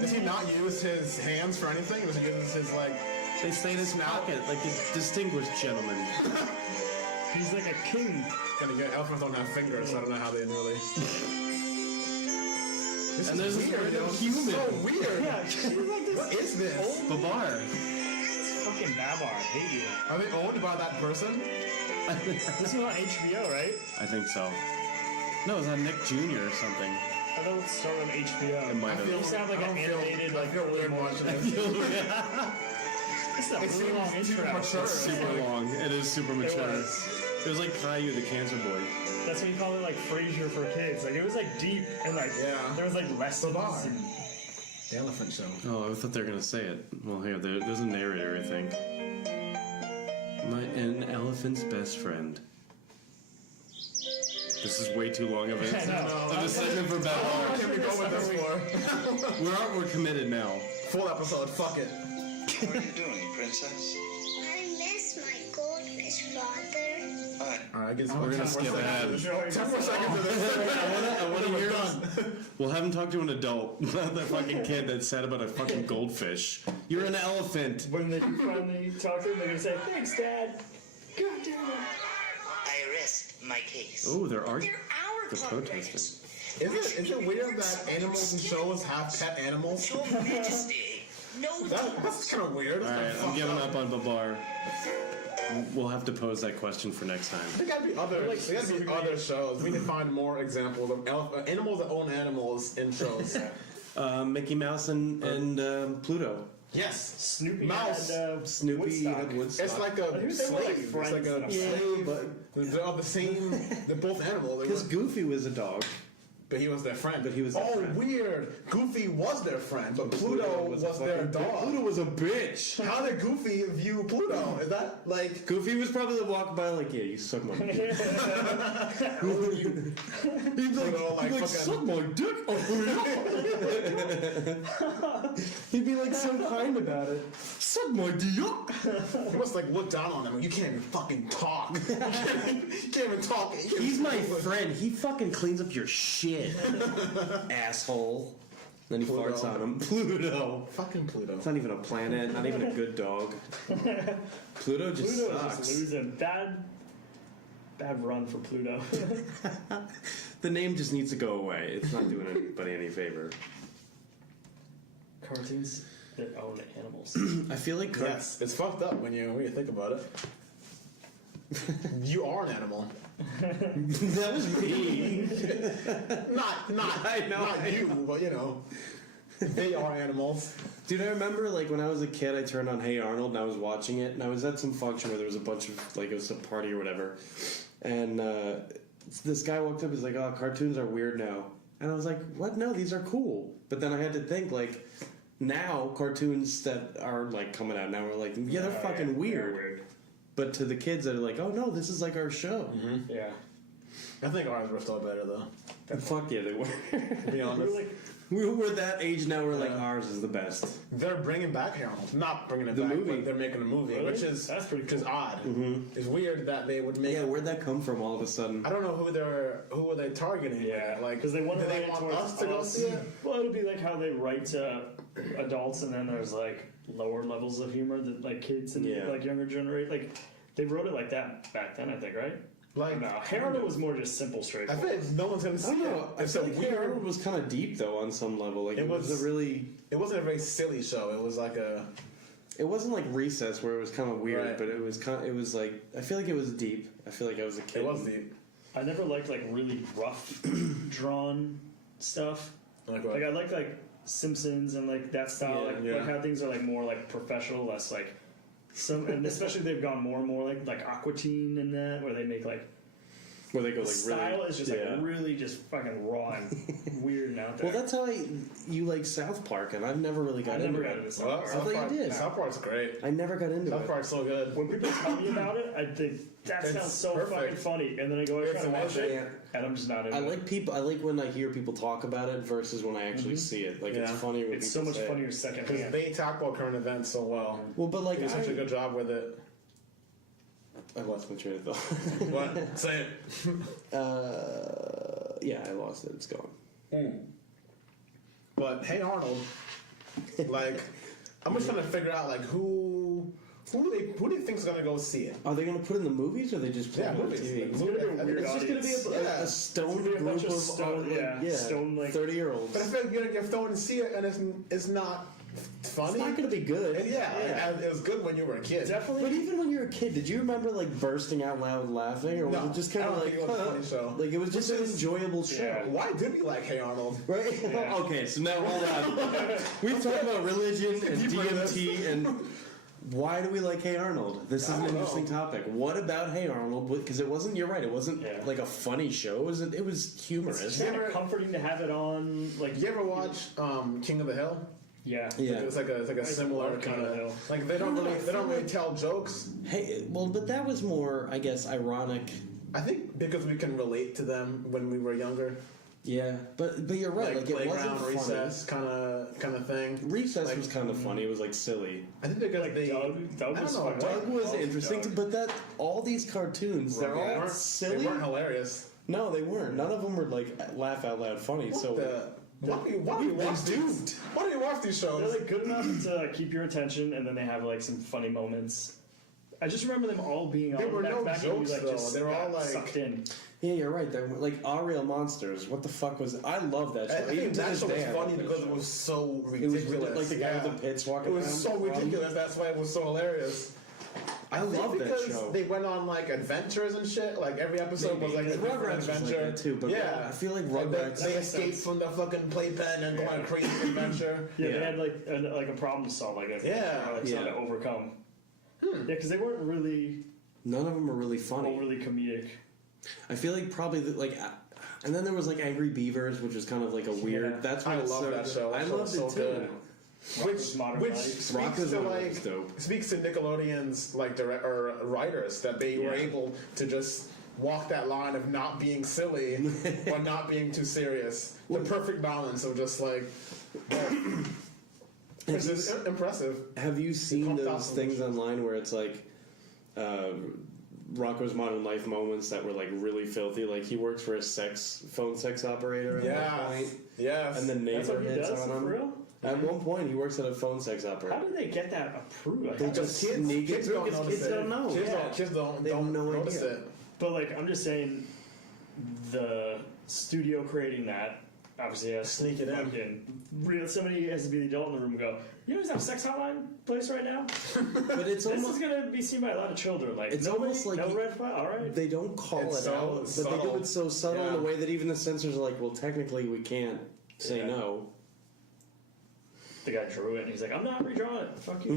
Does he not use his hands for anything? Does he use his like? They stay in his pocket like a distinguished gentleman. He's like a king. Gonna get elephants don't have fingers, so I don't know how they really. This And is there's this weird. random It's human. so weird. Yeah, she's like this. What is this? Babar. It's fucking Babar. I hate you. Are they owned by that person? This is on HBO, right? I think so. No, it was on Nick Jr. or something. I thought it started on HBO. It might have. It used to have like an animated, I like feel weird watching this. It's a It really long seems too intro. mature. It's super long. It is super mature. was. It was like Caillou the Cancer Boy. That's when you call it like Frasier for kids. Like it was like deep and like Yeah. there was like lessons. Babar. And The Elephant Show. Oh, I thought they were gonna say it. Well, here, there's a narrator, I think. An elephant's best friend. This is way too long of a segment for How Bella. can we go with this for? We're committed now. Full episode. Fuck it. What are you doing, princess? I miss my goldfish, Father. All right, I guess We're gonna skip ahead. 10 more seconds of this. I want to hear. done. We'll have him talk to an adult, not that fucking kid that's sad about a fucking goldfish. You're an elephant. When they finally talk to him, they're gonna say, "Thanks, Dad." God damn it. I rest my case. Oh, there are They're our the puppets. protesting. Is it weird that animals in shows have pet animals? Your Majesty. No, That's kind of weird. All right, I'm giving up on Babar. We'll have to pose that question for next time. There gotta be other shows. We can find more examples of animals that own animals in shows. Mickey Mouse and Pluto. Yes, Snoopy Mouse. had Snoopy Woodstock. had Woodstock. It's like a I think they were, like, slave. It's like a friends. slave. but They're all the same. They're both animals. They because were- Goofy was a dog. But he was their friend. But he was their oh, friend. weird. Goofy was their friend, but Pluto was a their fucking- dog. Pluto was a bitch. How did Goofy view Pluto? Is that like? Goofy was probably the walk by like, yeah, you suck my dick. He'd be Pluto, like, he'd be like, fucking- suck my dick. Oh, he'd be like so kind about it. Suck my dick. He must like look down on him. You can't even fucking talk. You can't even talk. You can't He's even my talk. friend. He fucking cleans up your shit, asshole. Then he Pluto. farts on him. Pluto. Fucking Pluto. It's not even a planet. Not even a good dog. Pluto just Pluto's sucks. just losing. Bad run for Pluto. The name just needs to go away. It's not doing anybody any favor. Cartoons that own animals. I feel like Yes, it's fucked up when you think about it. You are an animal. that was me. Not I know, not I you, but you know. They are animals. Dude, I remember like when I was a kid, I turned on Hey Arnold and I was watching it, and I was at some function where there was a bunch of like it was a party or whatever, and this guy walked up. He's like, "Oh, cartoons are weird now," and I was like, "What? No, these are cool." But then I had to think like, now cartoons that are like coming out now are like, yeah, they're fucking weird. But to the kids that are like, "Oh no, this is like our show." Yeah. I think ours were still better though. Fuck yeah, they were. To be honest. We're that age now. We're like, ours is the best. They're bringing back Harold. Not bringing it The back, movie. but they're making a movie, Really? which is That's pretty cool. odd. It's weird that they would make. Yeah, where'd that come from all of a sudden? I don't know who are they targeting? Yeah, like because they want do to they write it want towards us to go see it? Well, it'll be like how they write to adults, and then there's like lower levels of humor that like kids and Yeah. like younger generation. Like they wrote it like that back then, I think, right? Like No, Harold was more just simple, I straightforward. think no one's gonna I see don't know. it. I It's feel a like Hey weird. Arnold was kind of deep though on some level. Like it, It was was- a really. It wasn't a very silly show. It was like a. It wasn't like Recess where it was kind of weird, Right. but it was kind. It was like I feel like it was deep. I feel like I was a kid. It was deep. I never liked like really rough drawn stuff. Like what? Like I like Simpsons and like that style. Yeah, like, yeah. like how things are like more like professional, less like some. And especially they've gone more and more like Aqua Teen and that, where they make like Where they go the like style really. is just yeah. like really just fucking raw and weird and out there. Well, that's how you like South Park, and I've never really I got never into got it. into South Well, Park. South thought you Park, did. South Park's great. I never got into South it. Park's so good. When people tell me about it, I think that It's sounds so perfect. fucking funny, and then I go, I It's try to watch amazing. it, and I'm just not into I it. like people. I like when I hear people talk about it versus when I actually see it. Like it's Yeah. funny when It's so people much say it. funnier Because secondhand. they tackle current events so well. Well, but like They do such a good job with it. I lost my train of thought. What? Say it. Yeah, I lost it. It's gone. But Hey Arnold, like, I'm just trying to figure out like who do you think's gonna go see it? Are they going to put it in the movies, or are they just put Yeah, it on movies. TV? It's gonna be a weird It's just gonna be audience. a, yeah. A stoned It's gonna be a group bunch of of stone- stone, like- 30-year-olds. But I feel like you're gonna get thrown and see it, and it's not funny. It's not going to be good. And yeah, it was good when you were a kid. Definitely. But even when you were a kid, did you remember like bursting out loud laughing, or was No, it just kind I of don't like, think it was a huh? funny show. Like it was just an Which is- enjoyable show, Yeah. Why did we like Hey Arnold? right? Okay, so now hold on. We've talked about religion and deeper into this. DMT and why do we like Hey Arnold? This is I an don't interesting know. topic. What about Hey Arnold? Because it wasn't. You're right. It wasn't Yeah. like a funny show. It was humorous. It's kind of comforting to have it on. Like You ever watch King of the Hill? Yeah. Yeah. It's like a similar love King kind of the Hill. of like they don't really tell jokes. Hey, well, but that was more, I guess, ironic. I think because we can relate to them when we were younger, Yeah, but you're right. Like, it playground wasn't recess kind of thing. Recess Like, was kind of funny. It was like silly. I think because Like they Doug I was don't know. fucking- Doug was Doug. interesting, but that all these cartoons, they're they all weren't- silly. They weren't hilarious. No, they weren't. None of them were like laugh out loud funny. So Why do you watch these? Why do you watch these They're shows? like good enough to keep your attention, and then they have like some funny moments. I just remember them all being There all were back, no back when you, jokes, like, though. just They were all, got like- sucked in. yeah, you're right. They're like Ariel Monsters. What the fuck was? I love that show. I Even think to that this show was day, I funny love that because show. it was so It was ridiculous. like the guy Yeah. with the pits walking It was around. so ridiculous. That's why it was so hilarious. I think love that because show. they went on like adventures and shit. Like every episode was like a Maybe. different Rugrats was like adventure that too, but yeah, I feel like And Rugrats- they escaped from the fucking playpen and go on a crazy adventure. Yeah, Yeah. they had like a problem to solve, like a Yeah. or, like something Yeah. to overcome. Yeah, because they weren't really None of them were really funny. overly comedic. I feel like probably and then there was like Angry Beavers, which was kind of like a weird. Yeah. That's when I it love started. that show. That I show loved was it so too. good. Rocko's Modern Which Life. speaks Rocko's to Modern like Life is dope. speaks to Nickelodeon's like or writers that they were Yeah. able to just walk that line of not being silly but not being too serious. The perfect balance of just like it's just impressive. Have you seen pumped out those some things shows. online where it's like Rocco's Modern Life moments that were like really filthy? Like he works for a phone sex operator at Yeah. one point, Yes. and the That's neighbor what he hits does on for him. real. At one point, he works at a phone sex How operator. did they get that approved? Like, They how just does- sneak it kids through don't because notice kids it. don't know. Kids Yeah. don't. Kids don't. They have don't no notice idea. it. But like, I'm just saying, the studio creating that obviously has Sneak it in. fucking real. Somebody has to be the adult in the room and go, "You know, there's a sex hotline place right now. But it's This almost is gonna be seen by a lot of children. Like, It's nobody, almost like no you- red flag. All right, they don't call It's it so out, but they subtle. do it so subtle in Yeah. a way that even the censors are like, "Well, technically, we can't say Yeah. no." the guy drew it, and he's like, "I'm not redrawing it. Fuck you."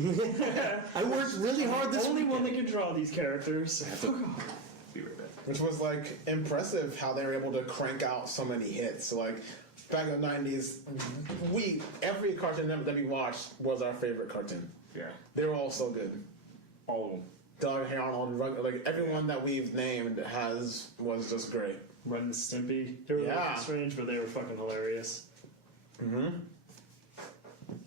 I worked really hard this Only one weekend. that can draw these characters. Fuck off. Be right back. Which was like impressive how they were able to crank out so many hits. So, like back in the '90s, every cartoon that we watched was our favorite cartoon. Yeah, They were all so good. all of them. Doug, Hey Arnold, like everyone that we've named was just great. Ren and Stimpy. They were Yeah. fucking strange, but they were fucking hilarious. Mm-hmm.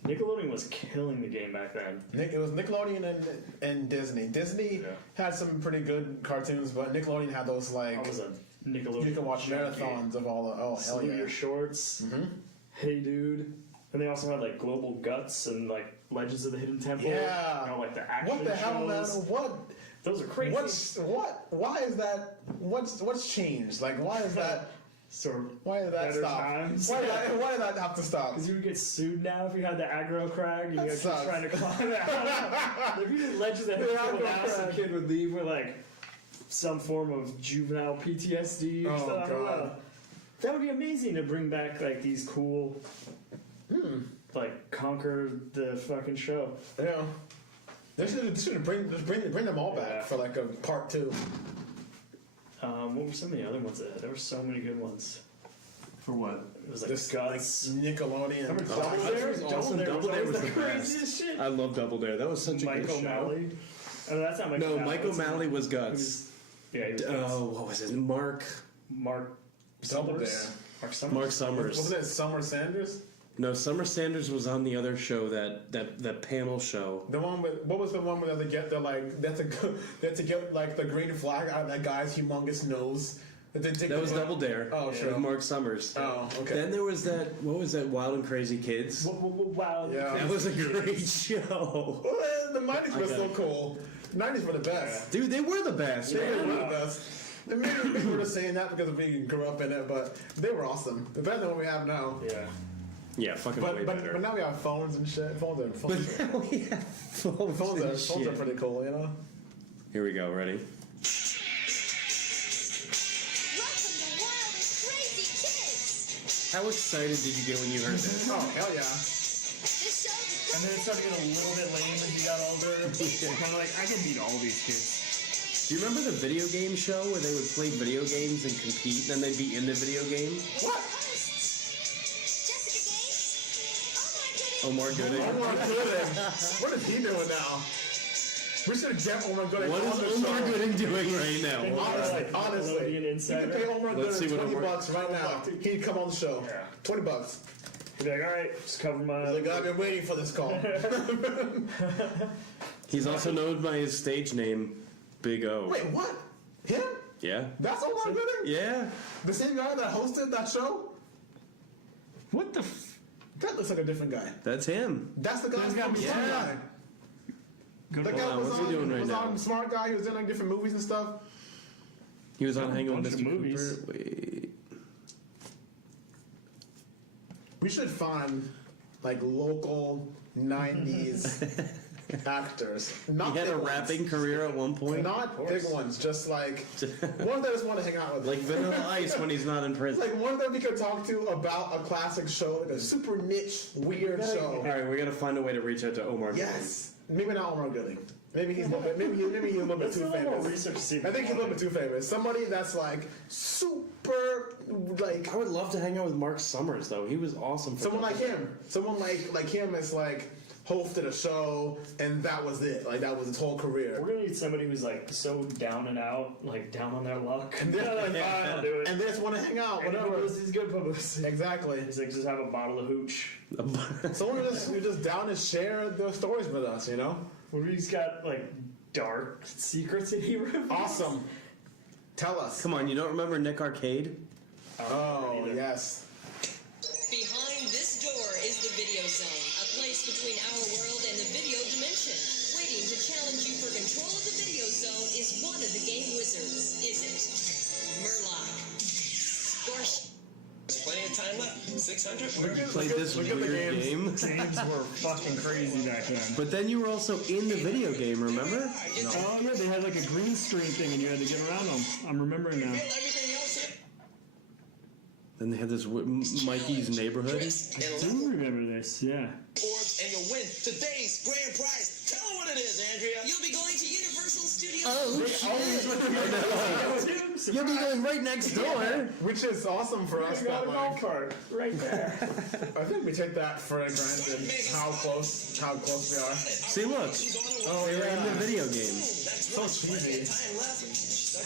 Nickelodeon was killing the game back then. It was Nickelodeon and Disney. Disney Yeah. had some pretty good cartoons, but Nickelodeon had those like I was a Nickelodeon. you can watch junkie. marathons of all the hell Salute yeah. Your Shorts. Hey Dude. And they also had like Global Guts and like Legends of the Hidden Temple. Yeah. You know, like the action What the hell, man? shows. What? Those are crazy. Why is that? What's changed? Like, why is that? So Why did that better stop? times. Why did that have to stop? Because you would get sued now if you had the aggro crag and you That keep sucks. trying to climb out. If you did Legends of the Hidden The Temple aggro now, some crag. kid would leave with like some form of juvenile PTSD or Oh, stuff. I don't God. know. That would be amazing to bring back like these cool, like conquer the fucking show. Yeah. They should bring them all back Yeah. for like a part 2. What were some of the other ones? There were so many good ones. For what? It was like Just Guts. like Nickelodeon. Remember Oh, Double Guts Dare? was awesome. Double Dare was the the craziest best. shit. I love Double Dare. That was such a Mike good show. O'Malley. Oh, that's not Mike No, O'Malley. Mike O'Malley was Guts. Yeah, he was Guts. Oh, what was it? Mark Double Mark Summers. Dare. Mark Summers. Mark Summers. Wasn't it Summer Sanders? No, Summer Sanders was on the other show, that panel show. The one with what was the one where they get the like they had to get like the green flag out of that guy's humongous nose. That was Double Dare. Oh, with sure. Mark Summers. Oh, okay. Then there was that. What was that? Wild and Crazy Kids. Wow. Yeah. That was a great show. Well, the 90s were I got so it. cool. The 90s were the best. Dude, they were the best. They man. were the best. And maybe we're just saying that because we grew up in it, but they were awesome. They're better than what we have now. Yeah. Yeah, fucking way But better. now we have phones and shit. Phones But now we have phones phones and are shit. pretty cool, you know. Here we go. Ready? Welcome to Wild and Crazy Kids. How excited did you get when you heard this? Oh hell yeah! This show is And then it started getting a little bit lame as you got older. Kind of like, I can beat all these kids. Do you remember the video game show where they would play video games and compete, and then they'd be in the video game? hosts Jessica Gaines, Omar Goody, Omar Gooding. Omar Gooding. What is he doing now? We should get Omar Gooding What on is the Omar show. Gooding doing right now? Honestly, Nickelodeon you can Insider. pay Omar Let's see Gooding what Omar- $20 right now. He'd come on the show. Yeah. $20. He'd be like, all right, just cover my. Like, I've been waiting for this call. He's also known by his stage name, Big O. Wait, what? Him? Yeah. That's Omar Gooding? Yeah. The same guy that hosted that show? What the? That looks like a different guy. That's him. That's the guy There's gotta from be Smart some- Guy. Good The point. guy on, was what's he on, doing right was now? on Smart Guy. He was in like different movies and stuff. He was on Yeah, Hanging with bunch of Mr. movies. Cooper. Wait. We should find like local 90s actors. Not He had big a ones. rapping career at one point. Not big ones, just like ones that I just want to hang out with. Like Vanilla Ice when he's not in prison. Like one that we could talk to about a classic show, like a super niche, weird All show. right, we got to find a way to reach out to Omar. Gooding. Yes, maybe not Omar Gooding. Maybe he's a little bit, maybe he's a little bit Let's do too a little more famous. research to see if I we think he's a can little bit too famous. Somebody that's like super, like I would love to hang out with Mark Summers though. He was awesome. For someone that. like him. Someone like him is like hosted a show and that was it. Like that was his whole career. We're gonna need somebody who's like so down and out, like down on their luck. And they're like, fine, I'll do it. And they just want to hang out, And whatever. publicity's good publicity. Exactly. He's like, just have a bottle of hooch. Someone who's just down to share their stories with us, you know? Where he's got like dark secrets that he reveals. Awesome. Tell us. Come on, you don't remember Nick Arcade? Oh, Either. yes. Behind this door is the Video Zone, a place between our world and the video dimension. Waiting to challenge you for control of the Video Zone is one of the game wizards, is it? Murloc. Scorch. Plenty of time left. 600. Played this look at the weird games. game. Games were fucking crazy back then. But then you were also in the video game, remember? Oh yeah, they had like a green screen thing and you had to get around them. I'm remembering now. Everything else here. Then they had this Mikey's Neighborhood. I do remember this, yeah. Orbs and you'll win today's grand prize. Tell them what it is, Andrea. You'll be going to Universal Studios. You'll be going right next door. Which is awesome for us. You got That, a golf like, cart right there. I think we take that for granted. How close we are. See, look. Oh, They were in the yeah. video game. So cheesy.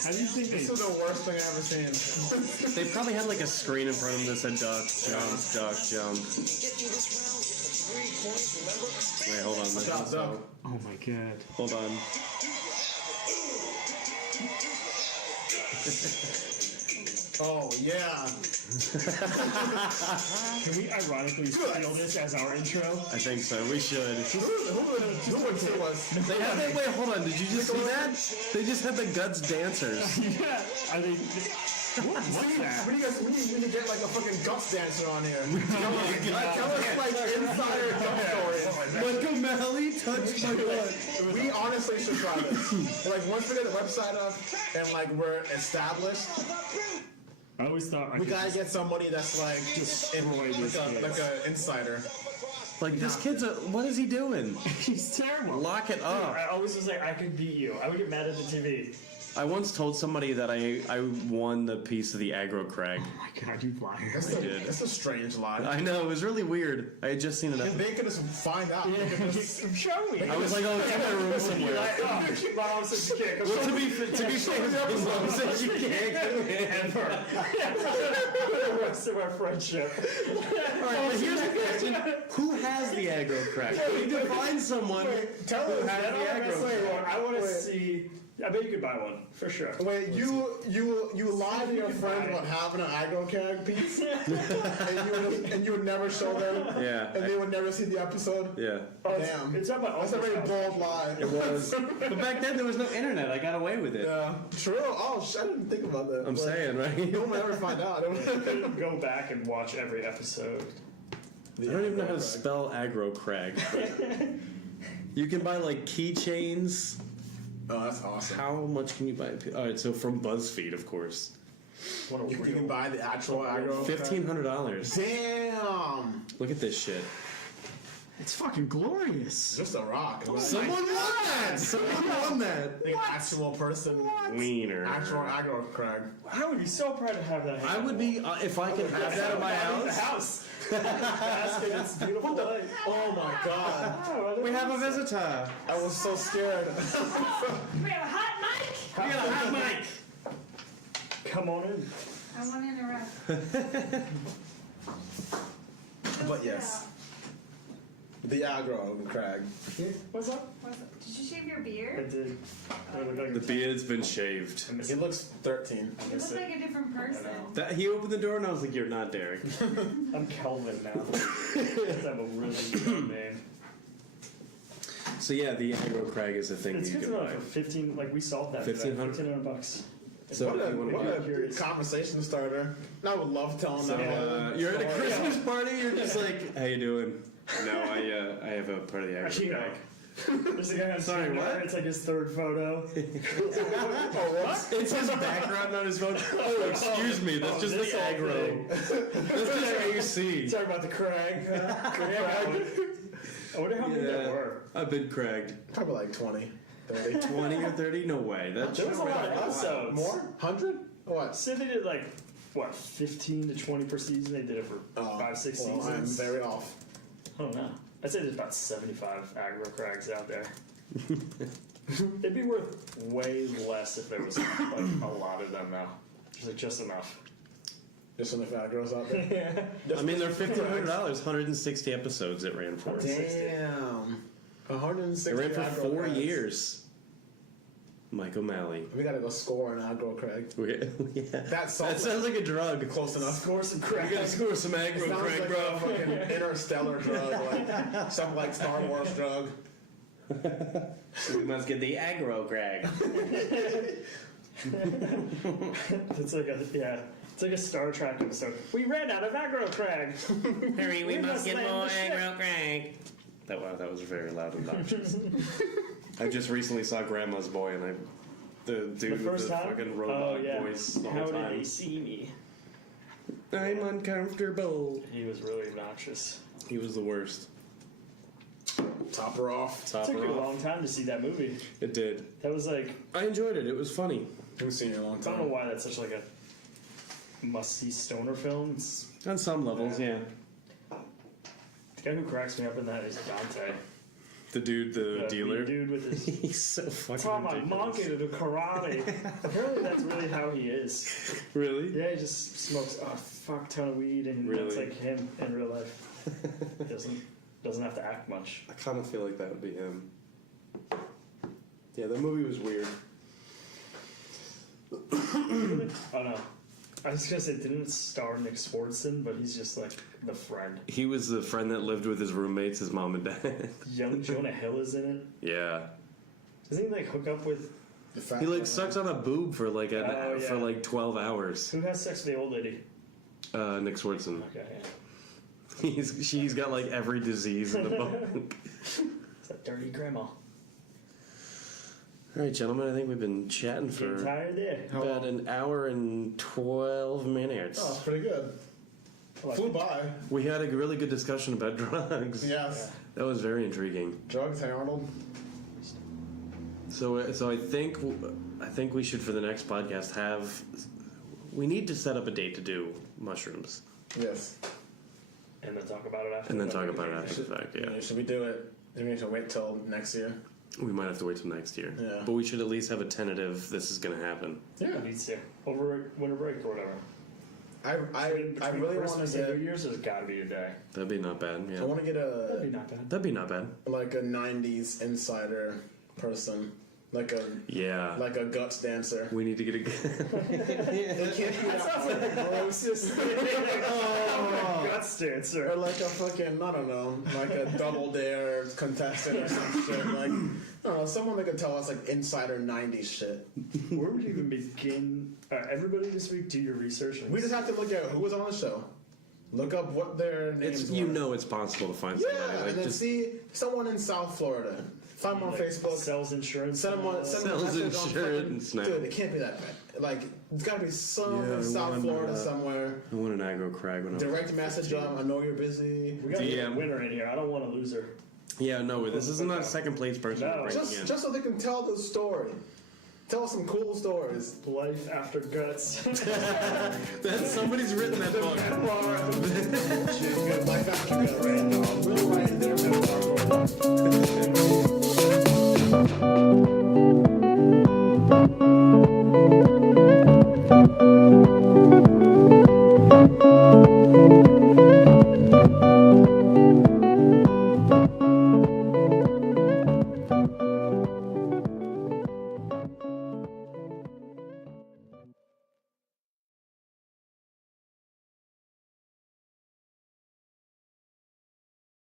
How do you think This they? is the worst thing I've ever seen. They probably had like a screen in front of them that said duck, jump, duck, jump. Get through this round with the 3 points, remember? Wait, hold on. Duck, duck. Oh my god. Hold on. Oh, yeah. Can we ironically steal this as our intro? I think so. We should. Who would sue us? They had that. Wait, hold on. Did you just see that? They just had the Guts dancers. Yeah. Are they? What's that? We need to get like a fucking Guts dancer on here. Tell us like insider Guts stories. Like O'Malley touched my butt. We honestly should try this. Like once we get the website up and like we're established, I always thought I we could gotta get somebody that's like destroy this kid. like a insider. Like this kid's a. What is he doing? He's terrible. Lock it up. I always was like, I could beat you. I would get mad at the TV. I once told somebody that I won the piece of the aggro crag. Oh my god, you liar. That's a strange lie. I know, it was really weird. I had just seen it. They could just find out. They could just- Show me. I was like, oh, it's in my room somewhere. Mom says you can't. Well, to be fair, his mom said you can't come in. Ever. The rest of our friendship. Alright, but here's the question. Who has the aggro crack? We need to find someone Tell who us. has the aggro crack. I want to see. I bet you could buy one for sure. Wait, you lied to your friends about having an aggro carrot piece, and you would never show them, Yeah. and they would never see the episode. Yeah. Oh, Damn, It's up my that's a very bold lie. It was. But back then there was no internet. I got away with it. Yeah, true. Oh, shit, I didn't think about that. I'm But saying, right? you won't ever find out. Go back and watch every episode. I don't even know how to spell aggro crag. You can buy like keychains. Oh, that's awesome. How much can you buy? Alright, so from BuzzFeed, of course. What a You real. can buy the actual aggro. $1,500. Damn. Look at this shit. It's fucking glorious. Just a rock. Someone won that! Someone won that! Like an actual person. Wiener. Actual aggro Craig. I would be so proud to have that. I would be, if I could have that in my house. Basket, it's beautiful. Oh my god. We have a visitor. I was so scared. We have a hot mic. We got a hot mic. Come on in. I want to interrupt. But yes. The aggro Craig. What's up? Did you shave your I beard? did. I look like The beard's been shaved. I miss He it. looks 13. You look like a different person. That, he opened the door and I was like, "You're not Derek." I'm Kelvin now. I have a really good name. So yeah, the aggro Craig is a thing It's you good can to know buy. for 15. Like we solved that. today. $1,500? $1,500. So What if you want a to good conversation starter. I would love telling that whole you're at a story. Christmas party. You're just like, "How you doing?" No, I have a part of the aggro Actually, Craig. There's a guy on Sorry, Tinder, what? It's like his third photo. It's his background on his phone. Oh, excuse me. That's just the this whole aggro. That's just AC. Sorry about the Craig. I wonder how many there were. I've been cragged. Probably like 20, 30. 20 or 30? No way. That's There was a lot of episodes. More? 100? What? So they did like, what, 15 to 20 per season? They did it for 5, 6 well, I'm seasons. very off. I don't know. I'd say there's about 75 aggro crags out there. It'd be worth way less if there was like a lot of them now. Just like just enough. Just enough aggros out there. I mean, they're $1,500. 160 episodes it ran for. Damn. 160 It ran for aggro 4 crags. years. Mike O'Malley. We gotta go score an aggro Craig. Yeah. That That sounds like a drug. close enough. Score some We crags. gotta score some aggro, Sounds Craig, like bro. a fucking interstellar drug, like some like Star Wars drug. We must get the aggro, Craig. It's like a it's like a Star Trek episode. We ran out of aggro crag. Hurry, We must land the ship. Craig. That was very loud and obnoxious. I just recently saw Grandma's Boy, and the dude The with first the time? fucking robot Oh yeah. voice the How whole did time. they see me? I'm uncomfortable. He was really obnoxious. He was the worst. Top her off. Top It took her you a off. long time to see that movie. It did. That was like I enjoyed it. It was funny. Haven't seen it in a long I don't know time. why that's such like a must-see stoner film. It's, On some levels, yeah. the guy who cracks me up in that is Dante. The dude, the dealer. Dude with his He's so fucking Tom, my ridiculous. monkey to do karate. Apparently, that's really how he is. Really? Yeah, he just smokes a fuck ton of weed, and that's Really? like him in real life. Doesn't have to act much. I kind of feel like that would be him. Yeah, that movie was weird. Oh no, I was gonna say didn't it star Nick Swardson, but he's just like the friend. He was the friend that lived with his roommates, his mom and dad. Young Jonah Hill is in it. Yeah. Doesn't he like hook up with The fat He like one. sucks on a boob for like Oh, for yeah. like 12 hours. who has sex with the old lady? Nick Swardson. Okay, yeah. She's got like every disease in the book. It's that dirty grandma. All right, gentlemen, I think we've been chatting Getting for tired there. about an hour and 12 minutes. Oh, it's pretty good. Like, Flew by. We had a really good discussion about drugs. Yes. That was very intriguing. Drugs, hey Arnold. So I think we should for the next podcast we need to set up a date to do mushrooms Yes. and then talk about it after. and then talk about it after the fact. Yeah, Should we do it? Maybe we should wait till next year. we might have to wait till next year. Yeah. But we should at least have a tentative. This is going to happen. Yeah. It needs to over winter break or whatever. I Between really want Christmas to and get. New Year's, there's got to be a day. That'd be not bad. I Yeah, want to get That'd be a not bad. that'd be not bad. like a '90s insider person, like Yeah, a guts dancer. we need to get a. It can't be that hard. The grossest thing. Guts dancer. Or like a fucking, I don't know, like a double dare contestant or some shit. Like, I don't know, someone that could tell us like insider '90s shit. Where would you even begin? Everybody this week, do your research. And We just have to look at who was on the show, look up what their names It's were. it's possible to find Yeah, somebody. Like and then just see someone in South Florida. Find them on Facebook. Sells insurance. Send them a Sells message on insurance fucking- now. Dude, it can't be that bad. Like, it's gotta be some Yeah, in South one, Florida somewhere. I want an aggro crag when I was Direct message them. I know you're busy. We gotta get a DM. winner in here. I don't want a loser. Yeah, no, this isn't a second place person No. we're bringing in. Just so they can tell the story. Tell us some cool stories. Life after guts. Somebody's written that book. Memoir. Life after gut, right? No, we'll write their memoir.